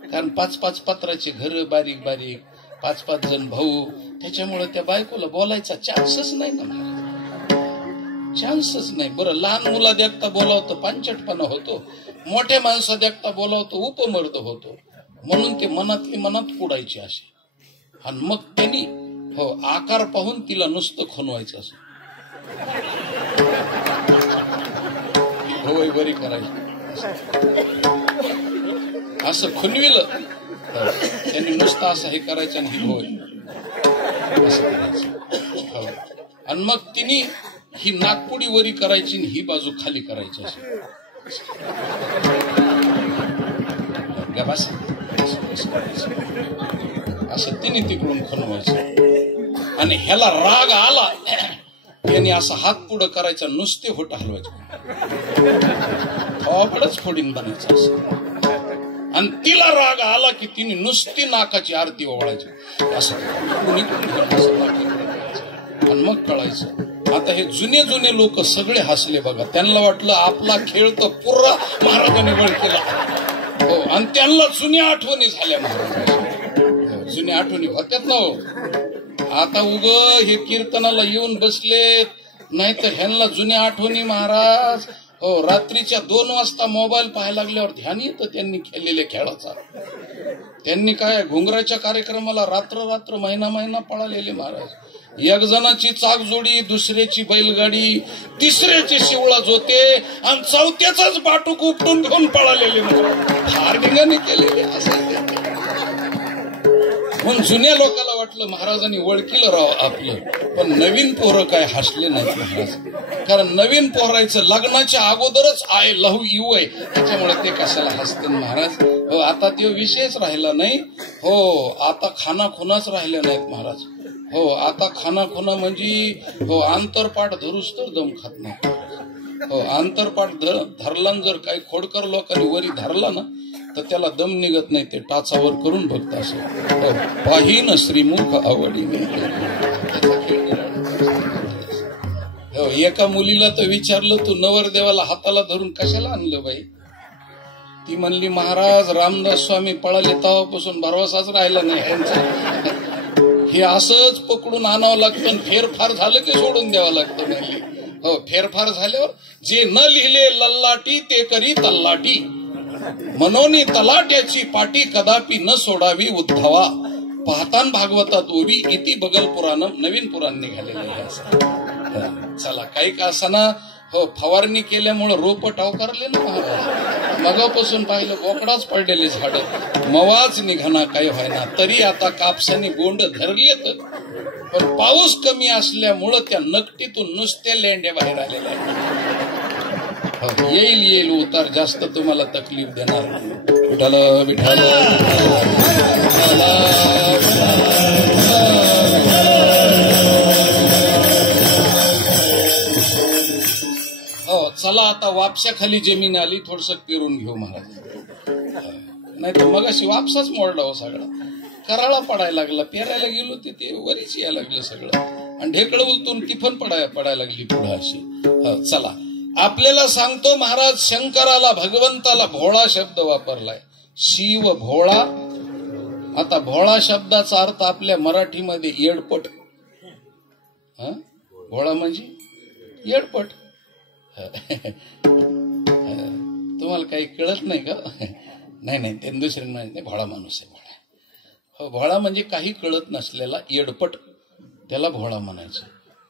कारण 5 पत्राचे घर, बारीक 5 जण भाऊ, त्याच्यामुळे त्या बायकोला बोलायचा चान्सच नाही ना महाराज, चान्सच नाही. बरं, लहान मुला देखता बोलावतं पांचटपणा होतो, मोठ्या माणसा देखता बोलावतं उपमर्द होतो. म्हणून ते मनातली मनात पुडायचे असे. आणि मग त्यांनी आकार पाहून तिला नुसतं खुणवायचं असं, होय बरी करायची असं खुणविलं. त्यांनी नुसतं असं हे करायचं आणि ही होय असं करायचं. आणि मग तिने ही नागपुडी वरी करायची आणि ही बाजू खाली करायची अशी. असं तिने तिकडून खुणवायचं. आणि ह्याला राग आला, त्यांनी असा हात पुढं करायचा, नुसते होट हलवायचे, थोडंच फोडीन बनायचं असं. आणि तिला राग आला की तिने नुसती नाकाची आरती ओवाळायची असं. आणि मग कळायचं. आता हे जुने लोक सगळे हसले बघा. त्यांना वाटलं आपला खेळ तर पुरा महाराजांनी वळ केला. हो, आणि त्यांना जुन्या आठवणी झाल्या महाराजांच्या. जुन्या आठवणी होत्यात ना हो. आता हे कीर्तनाला येऊन बसलेत, नाही तर ह्यांना जुन्या आठवणी महाराज. हो, रात्रीच्या 2 वाजता मोबाईल पाहायला लागल्यावर ध्यान येतं त्यांनी खेळलेल्या खेळाचा. त्यांनी काय घुंगराच्या कार्यक्रमाला रात्र महिना पळालेले महाराज. एक जणाची चाकजोडी, दुसऱ्याची बैलगाडी, तिसऱ्याचे शिवळा जोते आणि 4थ्याचाच बाटूक उपटून घेऊन पळालेले फार धिंगाणे केलेले असं. म्हणून जुन्या लोकांना वाटलं महाराजांनी ओळखीलं राव आपलं. पण नवीन पोरं काय हसले नाहीत महाराज. कारण नवीन पोरायचं लग्नाच्या अगोदरच आय लव्ह यू आहे, त्याच्यामुळे ते कशाला हसते महाराज. हो, आता ते विषयच राहिला नाही. हो, आता खाना खुनाच राहिल्या नाहीत महाराज. हो आता खाना खुना म्हणजे हो आंतरपाठ धरूच तर दम खात नाही. हो आंतरपाठ धरला जर काही खोडकर लोकांनी वरी धरला ना तर त्याला दम निघत नाही. ते टाचावर करून बघत असं हो, पाहीन श्रीमुख आवडीने. हो एका मुलीला तर विचारलं तू नवरदेवाला हाताला धरून कशाला आणलं बाई. ती म्हणली महाराज रामदास स्वामी पळाले तेव्हापासून भरवसाच राहिला नाही यांचा. हे असंच पकडून आणावं लागतं. फेरफार झालं की सोडून द्यावं लागतं म्हणली. हो फेरफार झाल्यावर जे न लिहिले लल्लाटी ते करी तल्लाटी. मनोनी तलाट्याची पाटी कदापि न सोडावी उद्धवा. पाहतान भागवतात ओवी इति बगल पुराणम. नवीन पुराण निघालेलं आहे. चला काही का असना हो फवारणी केल्यामुळे रोप टावकारले ना महाराज. मगापासून पाहिलं बोकडाच पडलेले झाड मवाच निघाना काही व्हायना. तरी आता कापसाने गोंड धरलेत पण पाऊस कमी असल्यामुळं त्या नकटीतून नुसत्या लेंड्या बाहेर आलेल्या आहेत. येईल येईल उतार जास्त तुम्हाला तकलीफ देणार. विठाल विठाल हो चला आता वापशा खाली जमीन आली थोडस पेरून घेऊ महाराज. नाही तर मग अशी वापसाच मोडला हो सगळा. कराळा पडायला लागला. पेरायला गेलो ते वरीच यायला लागलं सगळं आणि ढेकळ उलटून टिफन पडायला लागली पुढे अशी. चला आपल्याला सांगतो महाराज शंकराला भगवंताला भोळा शब्द वापरलाय. शिव भोळा. आता भोळा शब्दाचा अर्थ आपल्या मराठीमध्ये येडपट. भोळा म्हणजे येडपट. तुम्हाला काही कळत नाही का. नाही नाही ते दुसरे नाही भोळा माणूस आहे. भोळा हो भोळा म्हणजे काही कळत नसलेला येडपट त्याला भोळा म्हणायचं.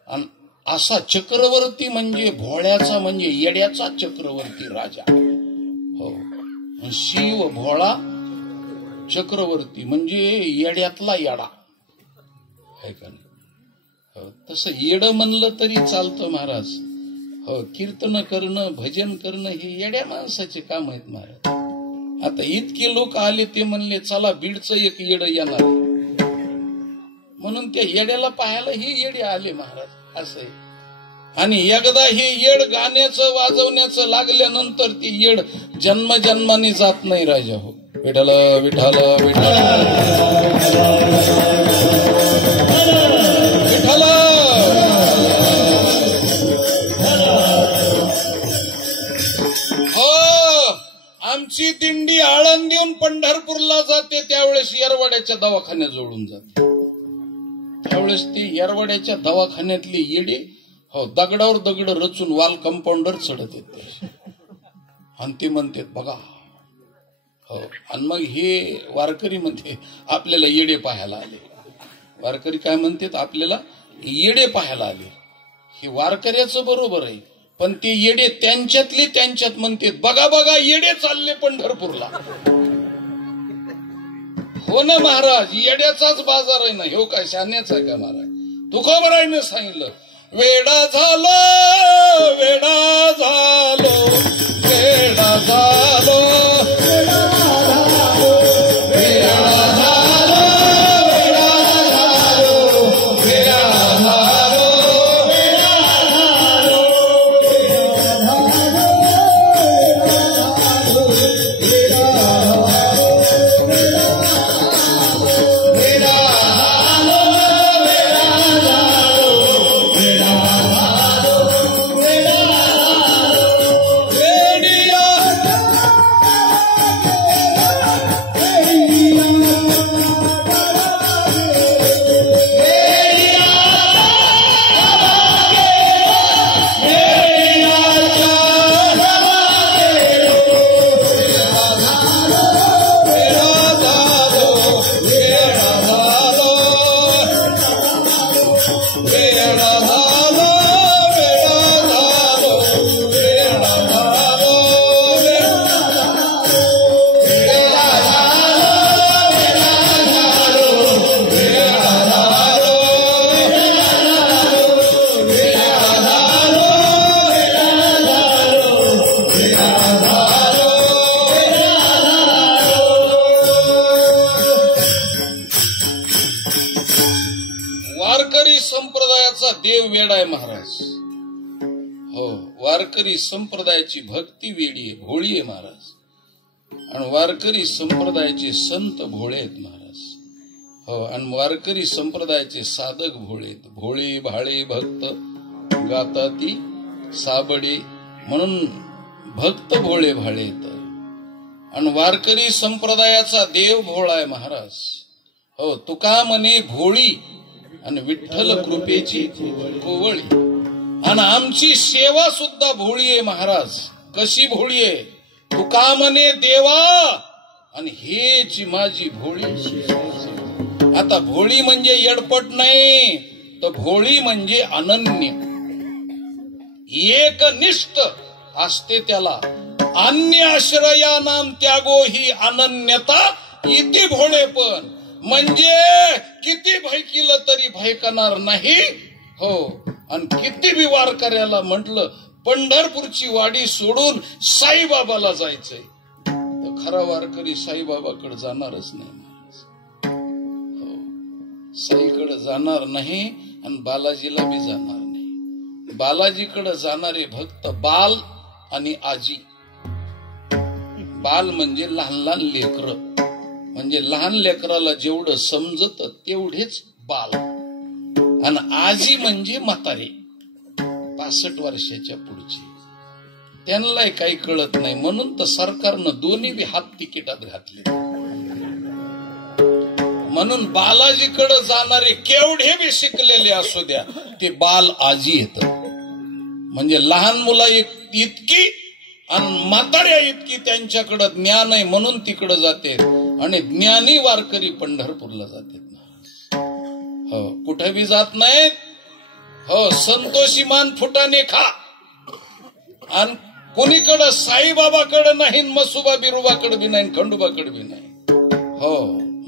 आणि असा चक्रवर्ती म्हणजे भोळ्याचा म्हणजे येड्याचा चक्रवर्ती राजा. हो शिव भोळा चक्रवर्ती म्हणजे येड्यातला येडा आहे का नाही. हो तसं येड म्हणलं तरी चालतं महाराज. हो कीर्तन करणं भजन करणं हे येड्या माणसाचे काम आहेत महाराज. आता इतके लोक आले ते म्हणले चला बीडचं एक येड येणार म्हणून त्या येड्याला पाहायला हे येडे आले महाराज असं आहे. आणि एकदा हे येड गाण्याचं वाजवण्याचं लागल्यानंतर ते येड जन्मजन्माने जात नाही राजा. हो विठाल विठाल विठाल विठाल. आमची दिंडी आळंदीहून पंढरपूरला जाते त्यावेळेस येरवाड्याच्या दवाखान्यात जोडून जाते. त्यावेळेस ती येरवाड्याच्या दवाखान्यातली येडी हो दगडावर दगड रचून वाल कंपाऊंडर चढत येते आणि ते म्हणते बघा. हो आणि मग हे वारकरी म्हणते आपल्याला येडे पाहायला आले. वारकरी काय म्हणतात आपल्याला येडे पाहायला आले. हे वारकऱ्याचं बरोबर आहे पण ते येडे त्यांच्यातले त्यांच्यात म्हणते बघा बघा येडे चालले पंढरपूरला. हो ना महाराज येड्याचाच बाजार आहे ना. हो काय शान्याचा आहे का महाराज. तुकोबरायने सांगितलं वेडा झालो वेडा झालो वेडा झालो महाराज. हो, वारकरी संप्रदायाची भक्ती वेडी आहे, भोळी आहे महाराज. आणि वारकरी संप्रदायाचे संत भोळे आहेत महाराज. हो, आणि वारकरी संप्रदायाचे साधक भोळे आहेत. भोळे भाळे भक्त गाताती साबडे म्हणून भक्त भोळे भाळे आहेत. आणि वारकरी संप्रदायाचा देव भोळा आहे महाराज. हो, तुका म्हणे भोळी आणि विठ्ठल कृपेची कोवळी. आणि आमची सेवा सुद्धा भोळी आहे महाराज. कशी भोळी आहे? तुका म्हणे देवा आणि हेच माझी भोळी. आता भोळी म्हणजे येडपट नाही, तर भोळी म्हणजे अनन्य, एकनिष्ठ असते त्याला. अन्य आश्रया नाम त्यागो ही अनन्यता इति भोळेपण. म्हणजे किती भय केलं तरी भय करणार नाही. हो, आणि किती बी वारकऱ्याला म्हटलं पंढरपूरची वाडी सोडून साईबाबाला जायचंय, तर खरा वारकरी साईबाबाकडे जाणारच नाही महाराज. हो, साईकडे जाणार नाही आणि बालाजीला बी जाणार नाही. बालाजीकडे जाणारे भक्त बाल आणि आजी. बाल म्हणजे लहान लहान लेकर, म्हणजे लहान लेकराला जेवढं समजत तेवढेच बाल. आणि आजी म्हणजे म्हातारे 65 वर्षाच्या पुढची. त्यांना काही कळत नाही, म्हणून तर सरकारनं दोन्ही बी हात तिकिटात घातले. म्हणून बालाजीकडे जाणारे केवढे बी शिकलेले असू द्या, ते बाल आजी येत. म्हणजे लहान मुला इतकी आणि म्हाताऱ्या इतकी त्यांच्याकडे ज्ञान आहे, म्हणून तिकडे जाते. आणि ज्ञानी वारकरी पंढरपूरला जातात. हो, कुठे बी जात नाहीत. हो, संतोषीमान फुटाने खा. आणि कोणीकडं साईबाबाकडे नाही, मसुबा बिरुबाकडे बी नाही, खंडोबाकडे बी नाही. हो,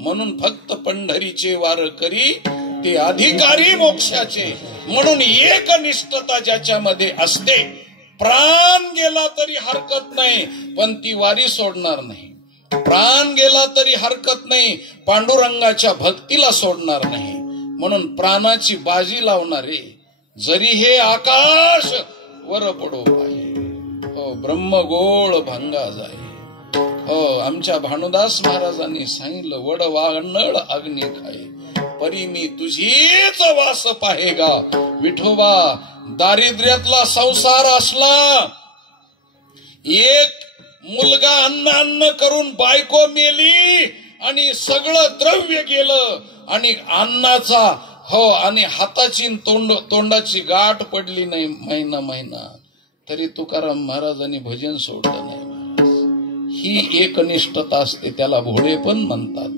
म्हणून फक्त पंढरीचे वारकरी ते अधिकारी मोक्षाचे. म्हणून एकनिष्ठता ज्याच्यामध्ये असते, प्राण गेला तरी हरकत नाही, पण ती वारी सोडणार नाही. प्राण गेला तरी हरकत नाही, पांडुरंगाच्या भक्तीला सोडणार नाही. म्हणून प्राणाची बाजी लावणारे जरी हे आकाश वर पडो पाहे. हो, ब्रह्मगोळ भंगा जाय. हो, आमच्या भानुदास महाराजांनी सांगितलं, वड वानळ अग्नी खाये परी मी तुझीच वास पाहेगा. विठोबा, दारिद्र्यातला संसार असला, एक मुलगा अन्न करून बायको मेली आणि सगळं द्रव्य गेलं आणि अन्नाचा हो आणि हाताची तोंडाची गाठ पडली नाही महिना, तरी तुकाराम महाराजांनी भजन सोडलं नाही महाराज. ही एकनिष्ठता असते, त्याला भोळे पण म्हणतात.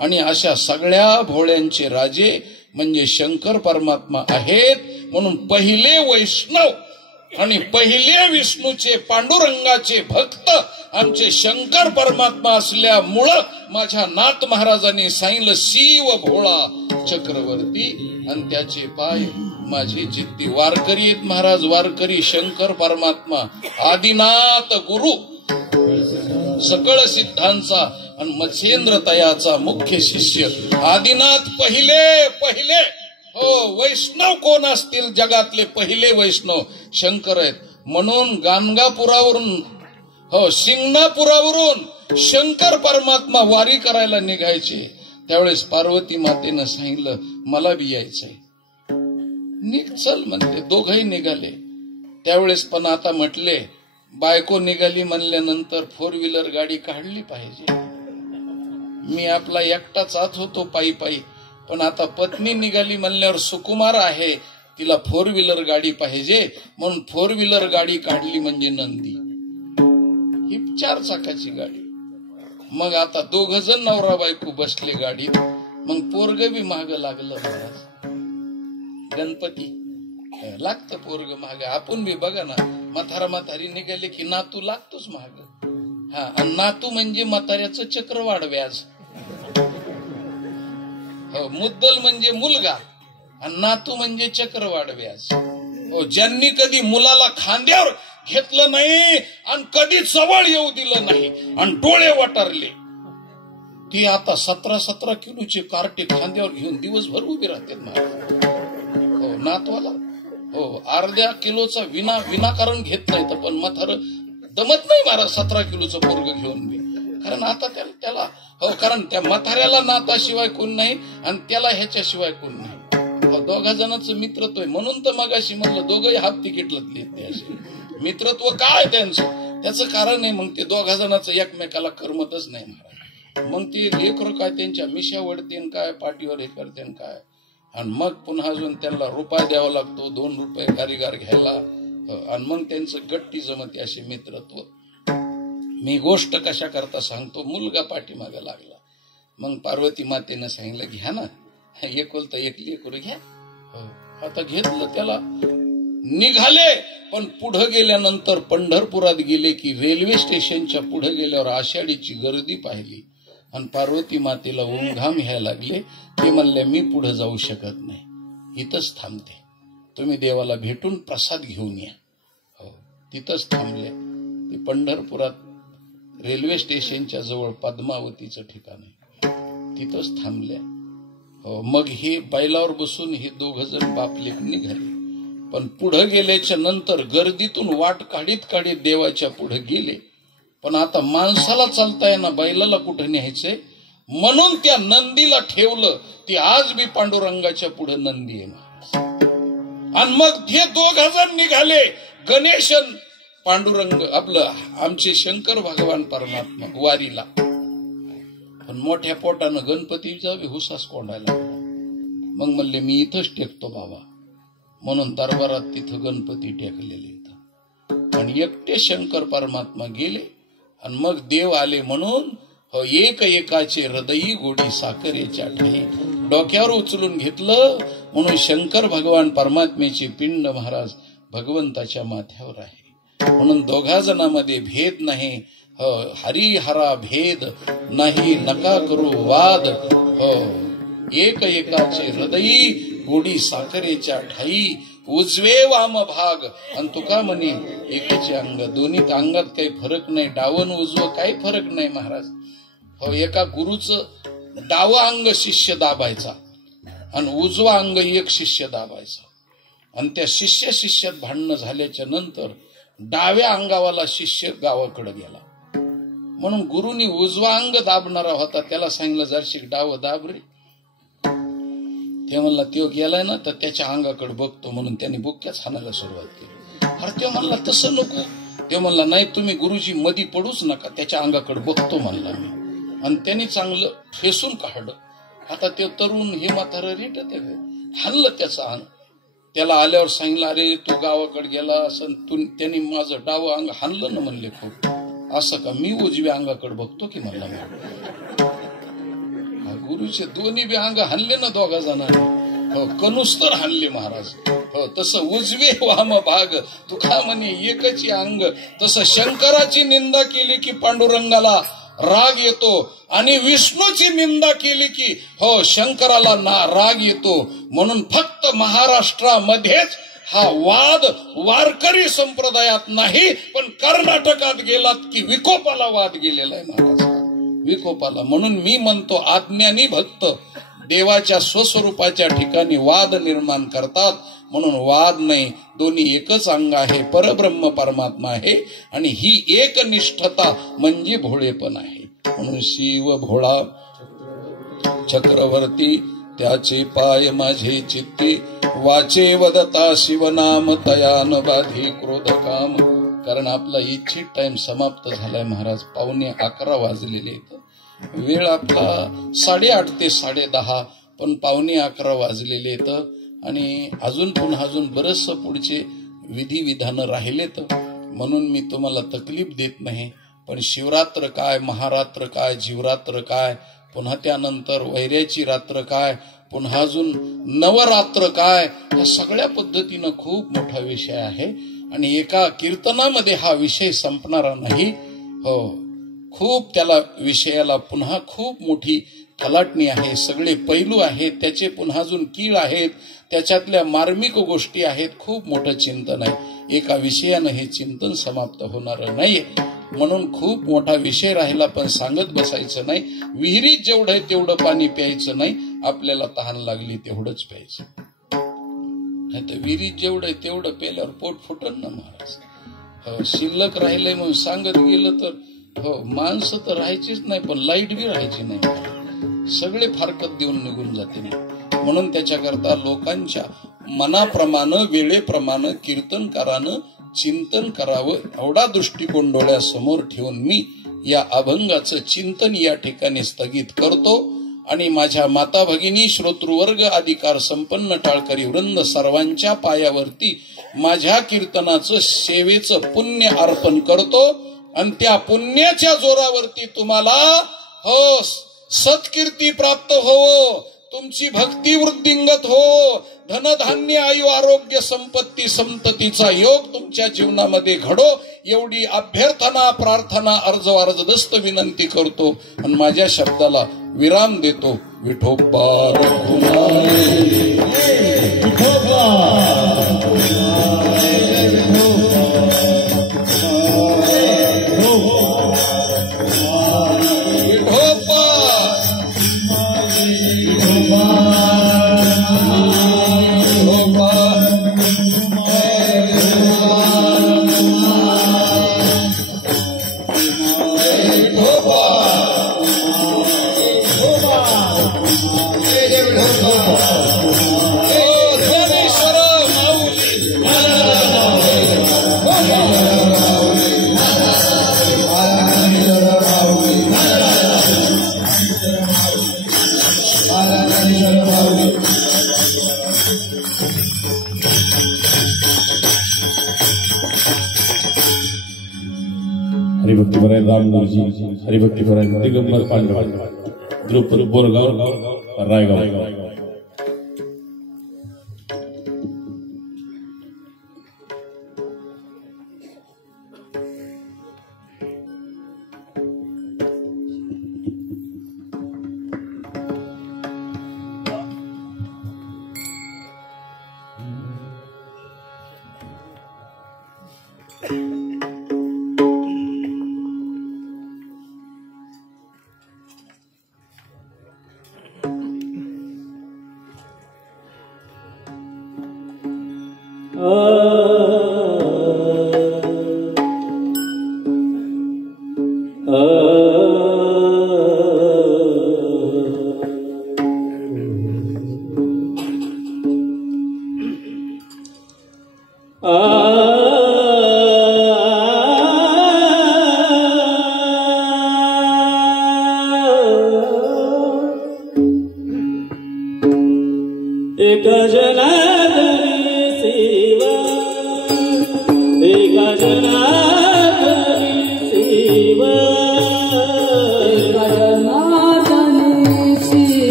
आणि अशा सगळ्या भोळ्यांचे राजे म्हणजे शंकर परमात्मा आहेत. म्हणून पहिले वैष्णव आणि पहिले विष्णूचे पांडुरंगाचे भक्त आमचे शंकर परमात्मा असल्यामुळं माझ्या नाथ महाराजांनी सांगितलं, शिव भोळा चक्रवर्ती आणि त्याचे पाय माझे जिद्दी. वारकरी आहेत महाराज, वारकरी शंकर परमात्मा आदिनाथ गुरु सकळ सिद्धांचा आणि मत्स्येंद्र तयाचा मुख्य शिष्य आदिनाथ पहिले हो, वैष्णव कोण असतील जगातले पहिले वैष्णव शंकर आहेत. म्हणून गाणगापुरावरून हो शिंगणापुरावरून शंकर परमात्मा वारी करायला निघायचे. त्यावेळेस पार्वती मातेनं सांगितलं, मला बी यायचंय, निघ चल म्हणते. दोघही निघाले. त्यावेळेस पण आता म्हटले, बायको निघाली म्हणल्यानंतर 4 व्हीलर गाडी काढली पाहिजे. मी आपला एकटाच आत होतो पायी, पण आता पत्नी निघाली म्हणल्यावर सुकुमार आहे, तिला 4 व्हीलर गाडी पाहिजे. म्हणून 4 व्हीलर गाडी काढली म्हणजे नंदी, ही 4 चाकाची गाडी. मग आता 2 जण नवरा बायको बसले गाडीत. मग पोरग बी माग लागलं महाराज. गणपती लागतं पोरग माग. आपण बी बघा ना, म्हातारी निघाले की नातू लागतोच माग. हा, आणि नातू म्हणजे म्हाताऱ्याचं चक्रवाढ व्याज. हो, मुद्दल म्हणजे मुलगा आणि नातू म्हणजे चक्रवाढ व्याज. हो, ज्यांनी कधी मुलाला खांद्यावर घेतलं नाही आणि कधी जवळ येऊ दिलं नाही आणि डोळे वटारले, ती आता 17 किलोचे कार्टे खांद्यावर घेऊन दिवसभर उभी राहते. हो, नातवाला हो, अर्ध्या किलोचा विनाकारण घेत नाही तर, पण म्हातारं दमत नाही महाराज 17 किलोचं पोरग घेऊन बी. कारण आता त्याला हो, कारण त्या म्हाताऱ्याला नाताशिवाय कोण नाही आणि त्याला ह्याच्याशिवाय कोण नाही. दोघा जणांचं मित्रत्व आहे. म्हणून तर मगाशी म्हणलं दोघंही हाफ तिकीटलातले ते असे. मित्रत्व काय त्यांचं, त्याचं कारण आहे. मग ते दोघा जणांचं एकमेकाला करमतच नाही महाराज. मग ते लेकरं काय त्यांच्या मिशा वडतेन काय, पाठीवर हे करतेन काय, आणि मग पुन्हा अजून त्यांना रुपया द्यावा लागतो, 2 रुपये गारीगार घ्यायला, आणि मग त्यांचं गट्टी जमते असे मित्रत्व. मी गोष्ट कशा करता सांगतो. मुलगा पाठीमागे लागला. मग पार्वती मातेनं सांगितलं घ्या ना, एकुलता एक लेकरू घ्या. आता घेतलं त्याला, निघाले. पण पुढे गेल्यानंतर पंढरपुरात गेले की रेल्वे स्टेशनच्या पुढे गेल्यावर आषाढीची गर्दी पाहिली आणि पार्वती मातेला घाम घ्यायला लागले. ते म्हणले मी पुढे जाऊ शकत नाही, इथंच थांबते, तुम्ही देवाला भेटून प्रसाद घेऊन या. हो, तिथंच थांबले. ते पंढरपुरात रेल्वे स्टेशनच्या जवळ पद्मावतीचं ठिकाण आहे, तिथंच थांबले. मग हे बैलावर बसून हे 2 जण बापलेक निघाले. पण पुढे गेल्याच्या नंतर गर्दीतून वाट काढीत काढीत देवाच्या पुढे गेले. पण आता माणसाला चालता येईना, बैलाला कुठे न्यायचंय, म्हणून त्या नंदीला ठेवलं. ती आज बी पांडुरंगाच्या पुढे नंदी आहे महाराज. आणि मग हे 2 जण निघाले. गणेश पांडुरंग आपलं आमचे शंकर भगवान परमात्मा वारीला. पण मोठ्या पोटानं गणपतीचा हुसास कोंडायला. मग म्हणले मी इथंच टेकतो बाबा, म्हणून दरबारात तिथं गणपती टेकलेले इथं. आणि एकटे शंकर परमात्मा गेले. आणि मग देव आले म्हणून एक एकाचे हृदयी गोडी साखरेच्या ठाई. डोक्यावर उचलून घेतलं म्हणून शंकर भगवान परमात्म्याची पिंड महाराज भगवंताच्या माथ्यावर आहे. म्हणून 2 जणांमध्ये भेद नाही. हरिहरा भेद नाही, नका करू वाद. एक एकाचे हृदयी गोडी साखरेच्या ठाई. उजवे वाम भाग आणि तुका म्हणे एकाचे अंग. दोन्ही अंगात काही फरक नाही, डावन उजवं काही फरक नाही महाराज. एका गुरुचं डावं अंग शिष्य दाबायचा आणि उजवा अंग एक शिष्य दाबायचा. आणि त्या शिष्यात भांडणं झाल्याच्या नंतर डाव्या अंगावाला शिष्य गावाकडे गेला. म्हणून गुरुनी उजवा अंग दाबणारा होता, त्याला सांगितलं जरशी डावं दाब रे. ते म्हणला त्यो गेलाय ना तर त्याच्या अंगाकडे बघतो, म्हणून त्यांनी बुक्क्याच हाणायला सुरुवात केली. अरे ते म्हणला तसं नको. ते म्हणला नाही तुम्ही गुरुजी मधी पडूच नका, त्याच्या अंगाकडे बघतो म्हणला मी. आणि त्यांनी चांगलं फेसून काढलं. आता ते तरुण हे म्हातारं रेटत हाणलं त्याचा अंग. त्याला आल्यावर सांगितलं अरे तू गावाकडे गेला असं, त्यांनी माझं डावं अंग हाणलं ना म्हणले. खूप असं का, मी उजव्या अंगाकडे बघतो की म्हणला. गुरुचे दोन्ही बी अंग हाणले ना 2 जणांनी. कनुस्तर हाणले महाराज. तसं उजवे वाम भाग तुका म्हणे एकची अंग. तसं शंकराची निंदा केली की पांडुरंगाला राग येतो आणि विष्णूची निंदा केली की शंकराला राग येतो. म्हणून फक्त महाराष्ट्रामध्येच हा वाद वारकरी संप्रदायात नाही, पण कर्नाटकात गेलात की विकोपाला वाद गेलेला आहे महाराज, विकोपाला. म्हणून मी म्हणतो अज्ञानी भक्त देवाच्या स्वस्वरूपाच्या ठिकाणी वाद निर्माण करतात. म्हणून वाद नाही, दोन्ही एकच अंग आहे, परब्रह्म परमात्मा आहे. आणि ही एकनिष्ठता म्हणजे भोळेपण आहे. म्हणून शिव भोळा चक्रवर्ती त्याचे पाय माझे चित्ती. वाचे वदता शिवनाम तयान बाधी क्रोध काम. कारण आपला इच्छित टाइम समाप्त झालाय महाराज. 11:15 वाजलेले. वेळ आपला 8:30 ते 10:30, पण 11:15 वाजलेले. आणि अजून बरंच पुढचे विधिविधानं राहिलेत. म्हणून मी तुम्हाला तकलीफ देत नाही. पण शिवरात्र काय, महारात्र काय, जीवरात्र काय, पुन्हा त्यानंतर वैऱ्याची रात्र काय, पुन्हा अजून नवरात्र काय, या सगळ्या पद्धतीनं खूप मोठा विषय आहे. आणि एका कीर्तनामध्ये हा विषय संपणारा नाही. खूप त्याला विषयाला पुन्हा खूप मोठी कलाटणी आहे, सगळे पैलू आहेत, त्याचे पुन्हा अजून कीळ आहेत, त्याच्यातल्या मार्मिक गोष्टी आहेत. खूप मोठं चिंतन आहे. एका विषयानं हे चिंतन समाप्त होणार नाही. म्हणून खूप मोठा विषय राहिला, पण सांगत बसायचं नाही. विहिरीत जेवढं तेवढं पाणी प्यायचं नाही, आपल्याला तहान लागली तेवढंच प्यायचं. तर विहिरीत जेवढं आहे तेवढं पेल्यावर पोट फुटन ना महाराज. हो, शिल्लक राहिलंय म्हणून सांगत गेलं तर हो माणसं तर राहायचीच नाही, पण लाईट बी राहायची नाही, सगळे फारकत देऊन निघून जातील. म्हणून त्याच्याकरता लोकांच्या मनाप्रमाणे वेळेप्रमाणे कीर्तनकारानं चिंतन करावं, एवढा दृष्टिकोन डोळ्यासमोर ठेवून मी या अभंगाचं चिंतन या ठिकाणी स्थगित करतो. आणि माझ्या माता भगिनी, श्रोतृवर्ग, अधिकार संपन्न टाळकरी वृंद सर्वांच्या पायावरती माझ्या कीर्तनाचं सेवेचं पुण्य अर्पण करतो. आणि त्या पुण्याच्या जोरावरती तुम्हाला हो सत्कीर्ती प्राप्त हो, तुमची भक्ती वृद्धिंगत हो, धनधान्य आयु आरोग्य संपत्ती संततीचा योग तुमच्या जीवनामध्ये घडो, एवढी अभ्यर्थना प्रार्थना अर्जदस्त विनंती करतो आणि माझ्या शब्दाला विराम देतो. विठोबा हरिभक्तीपरायण रामगुरुजी, हरिभक्तीपरायण दिगंबर पांडव, द्रुपद बोरगाव, रायगाव.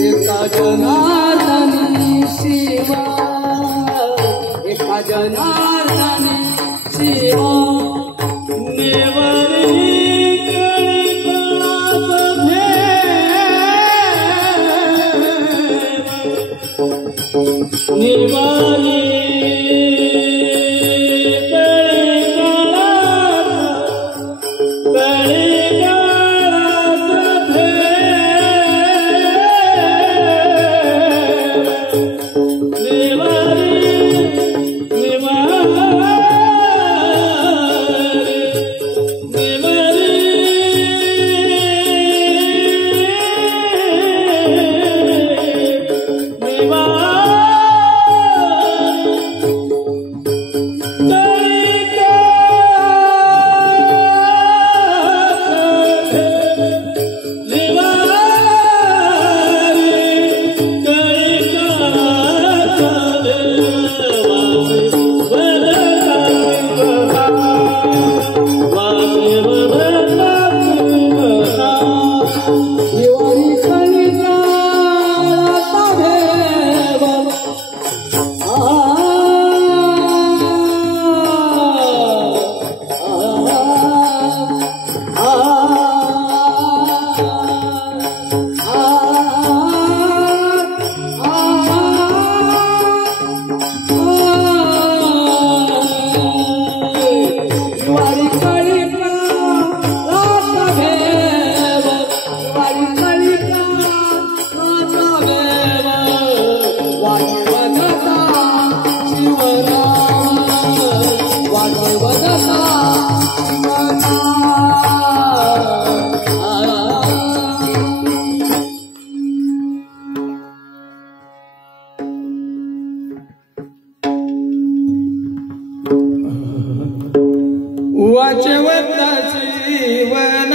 एका जनार्दनी शिवा एका जनार्दनी शिवा वाचवता जीवन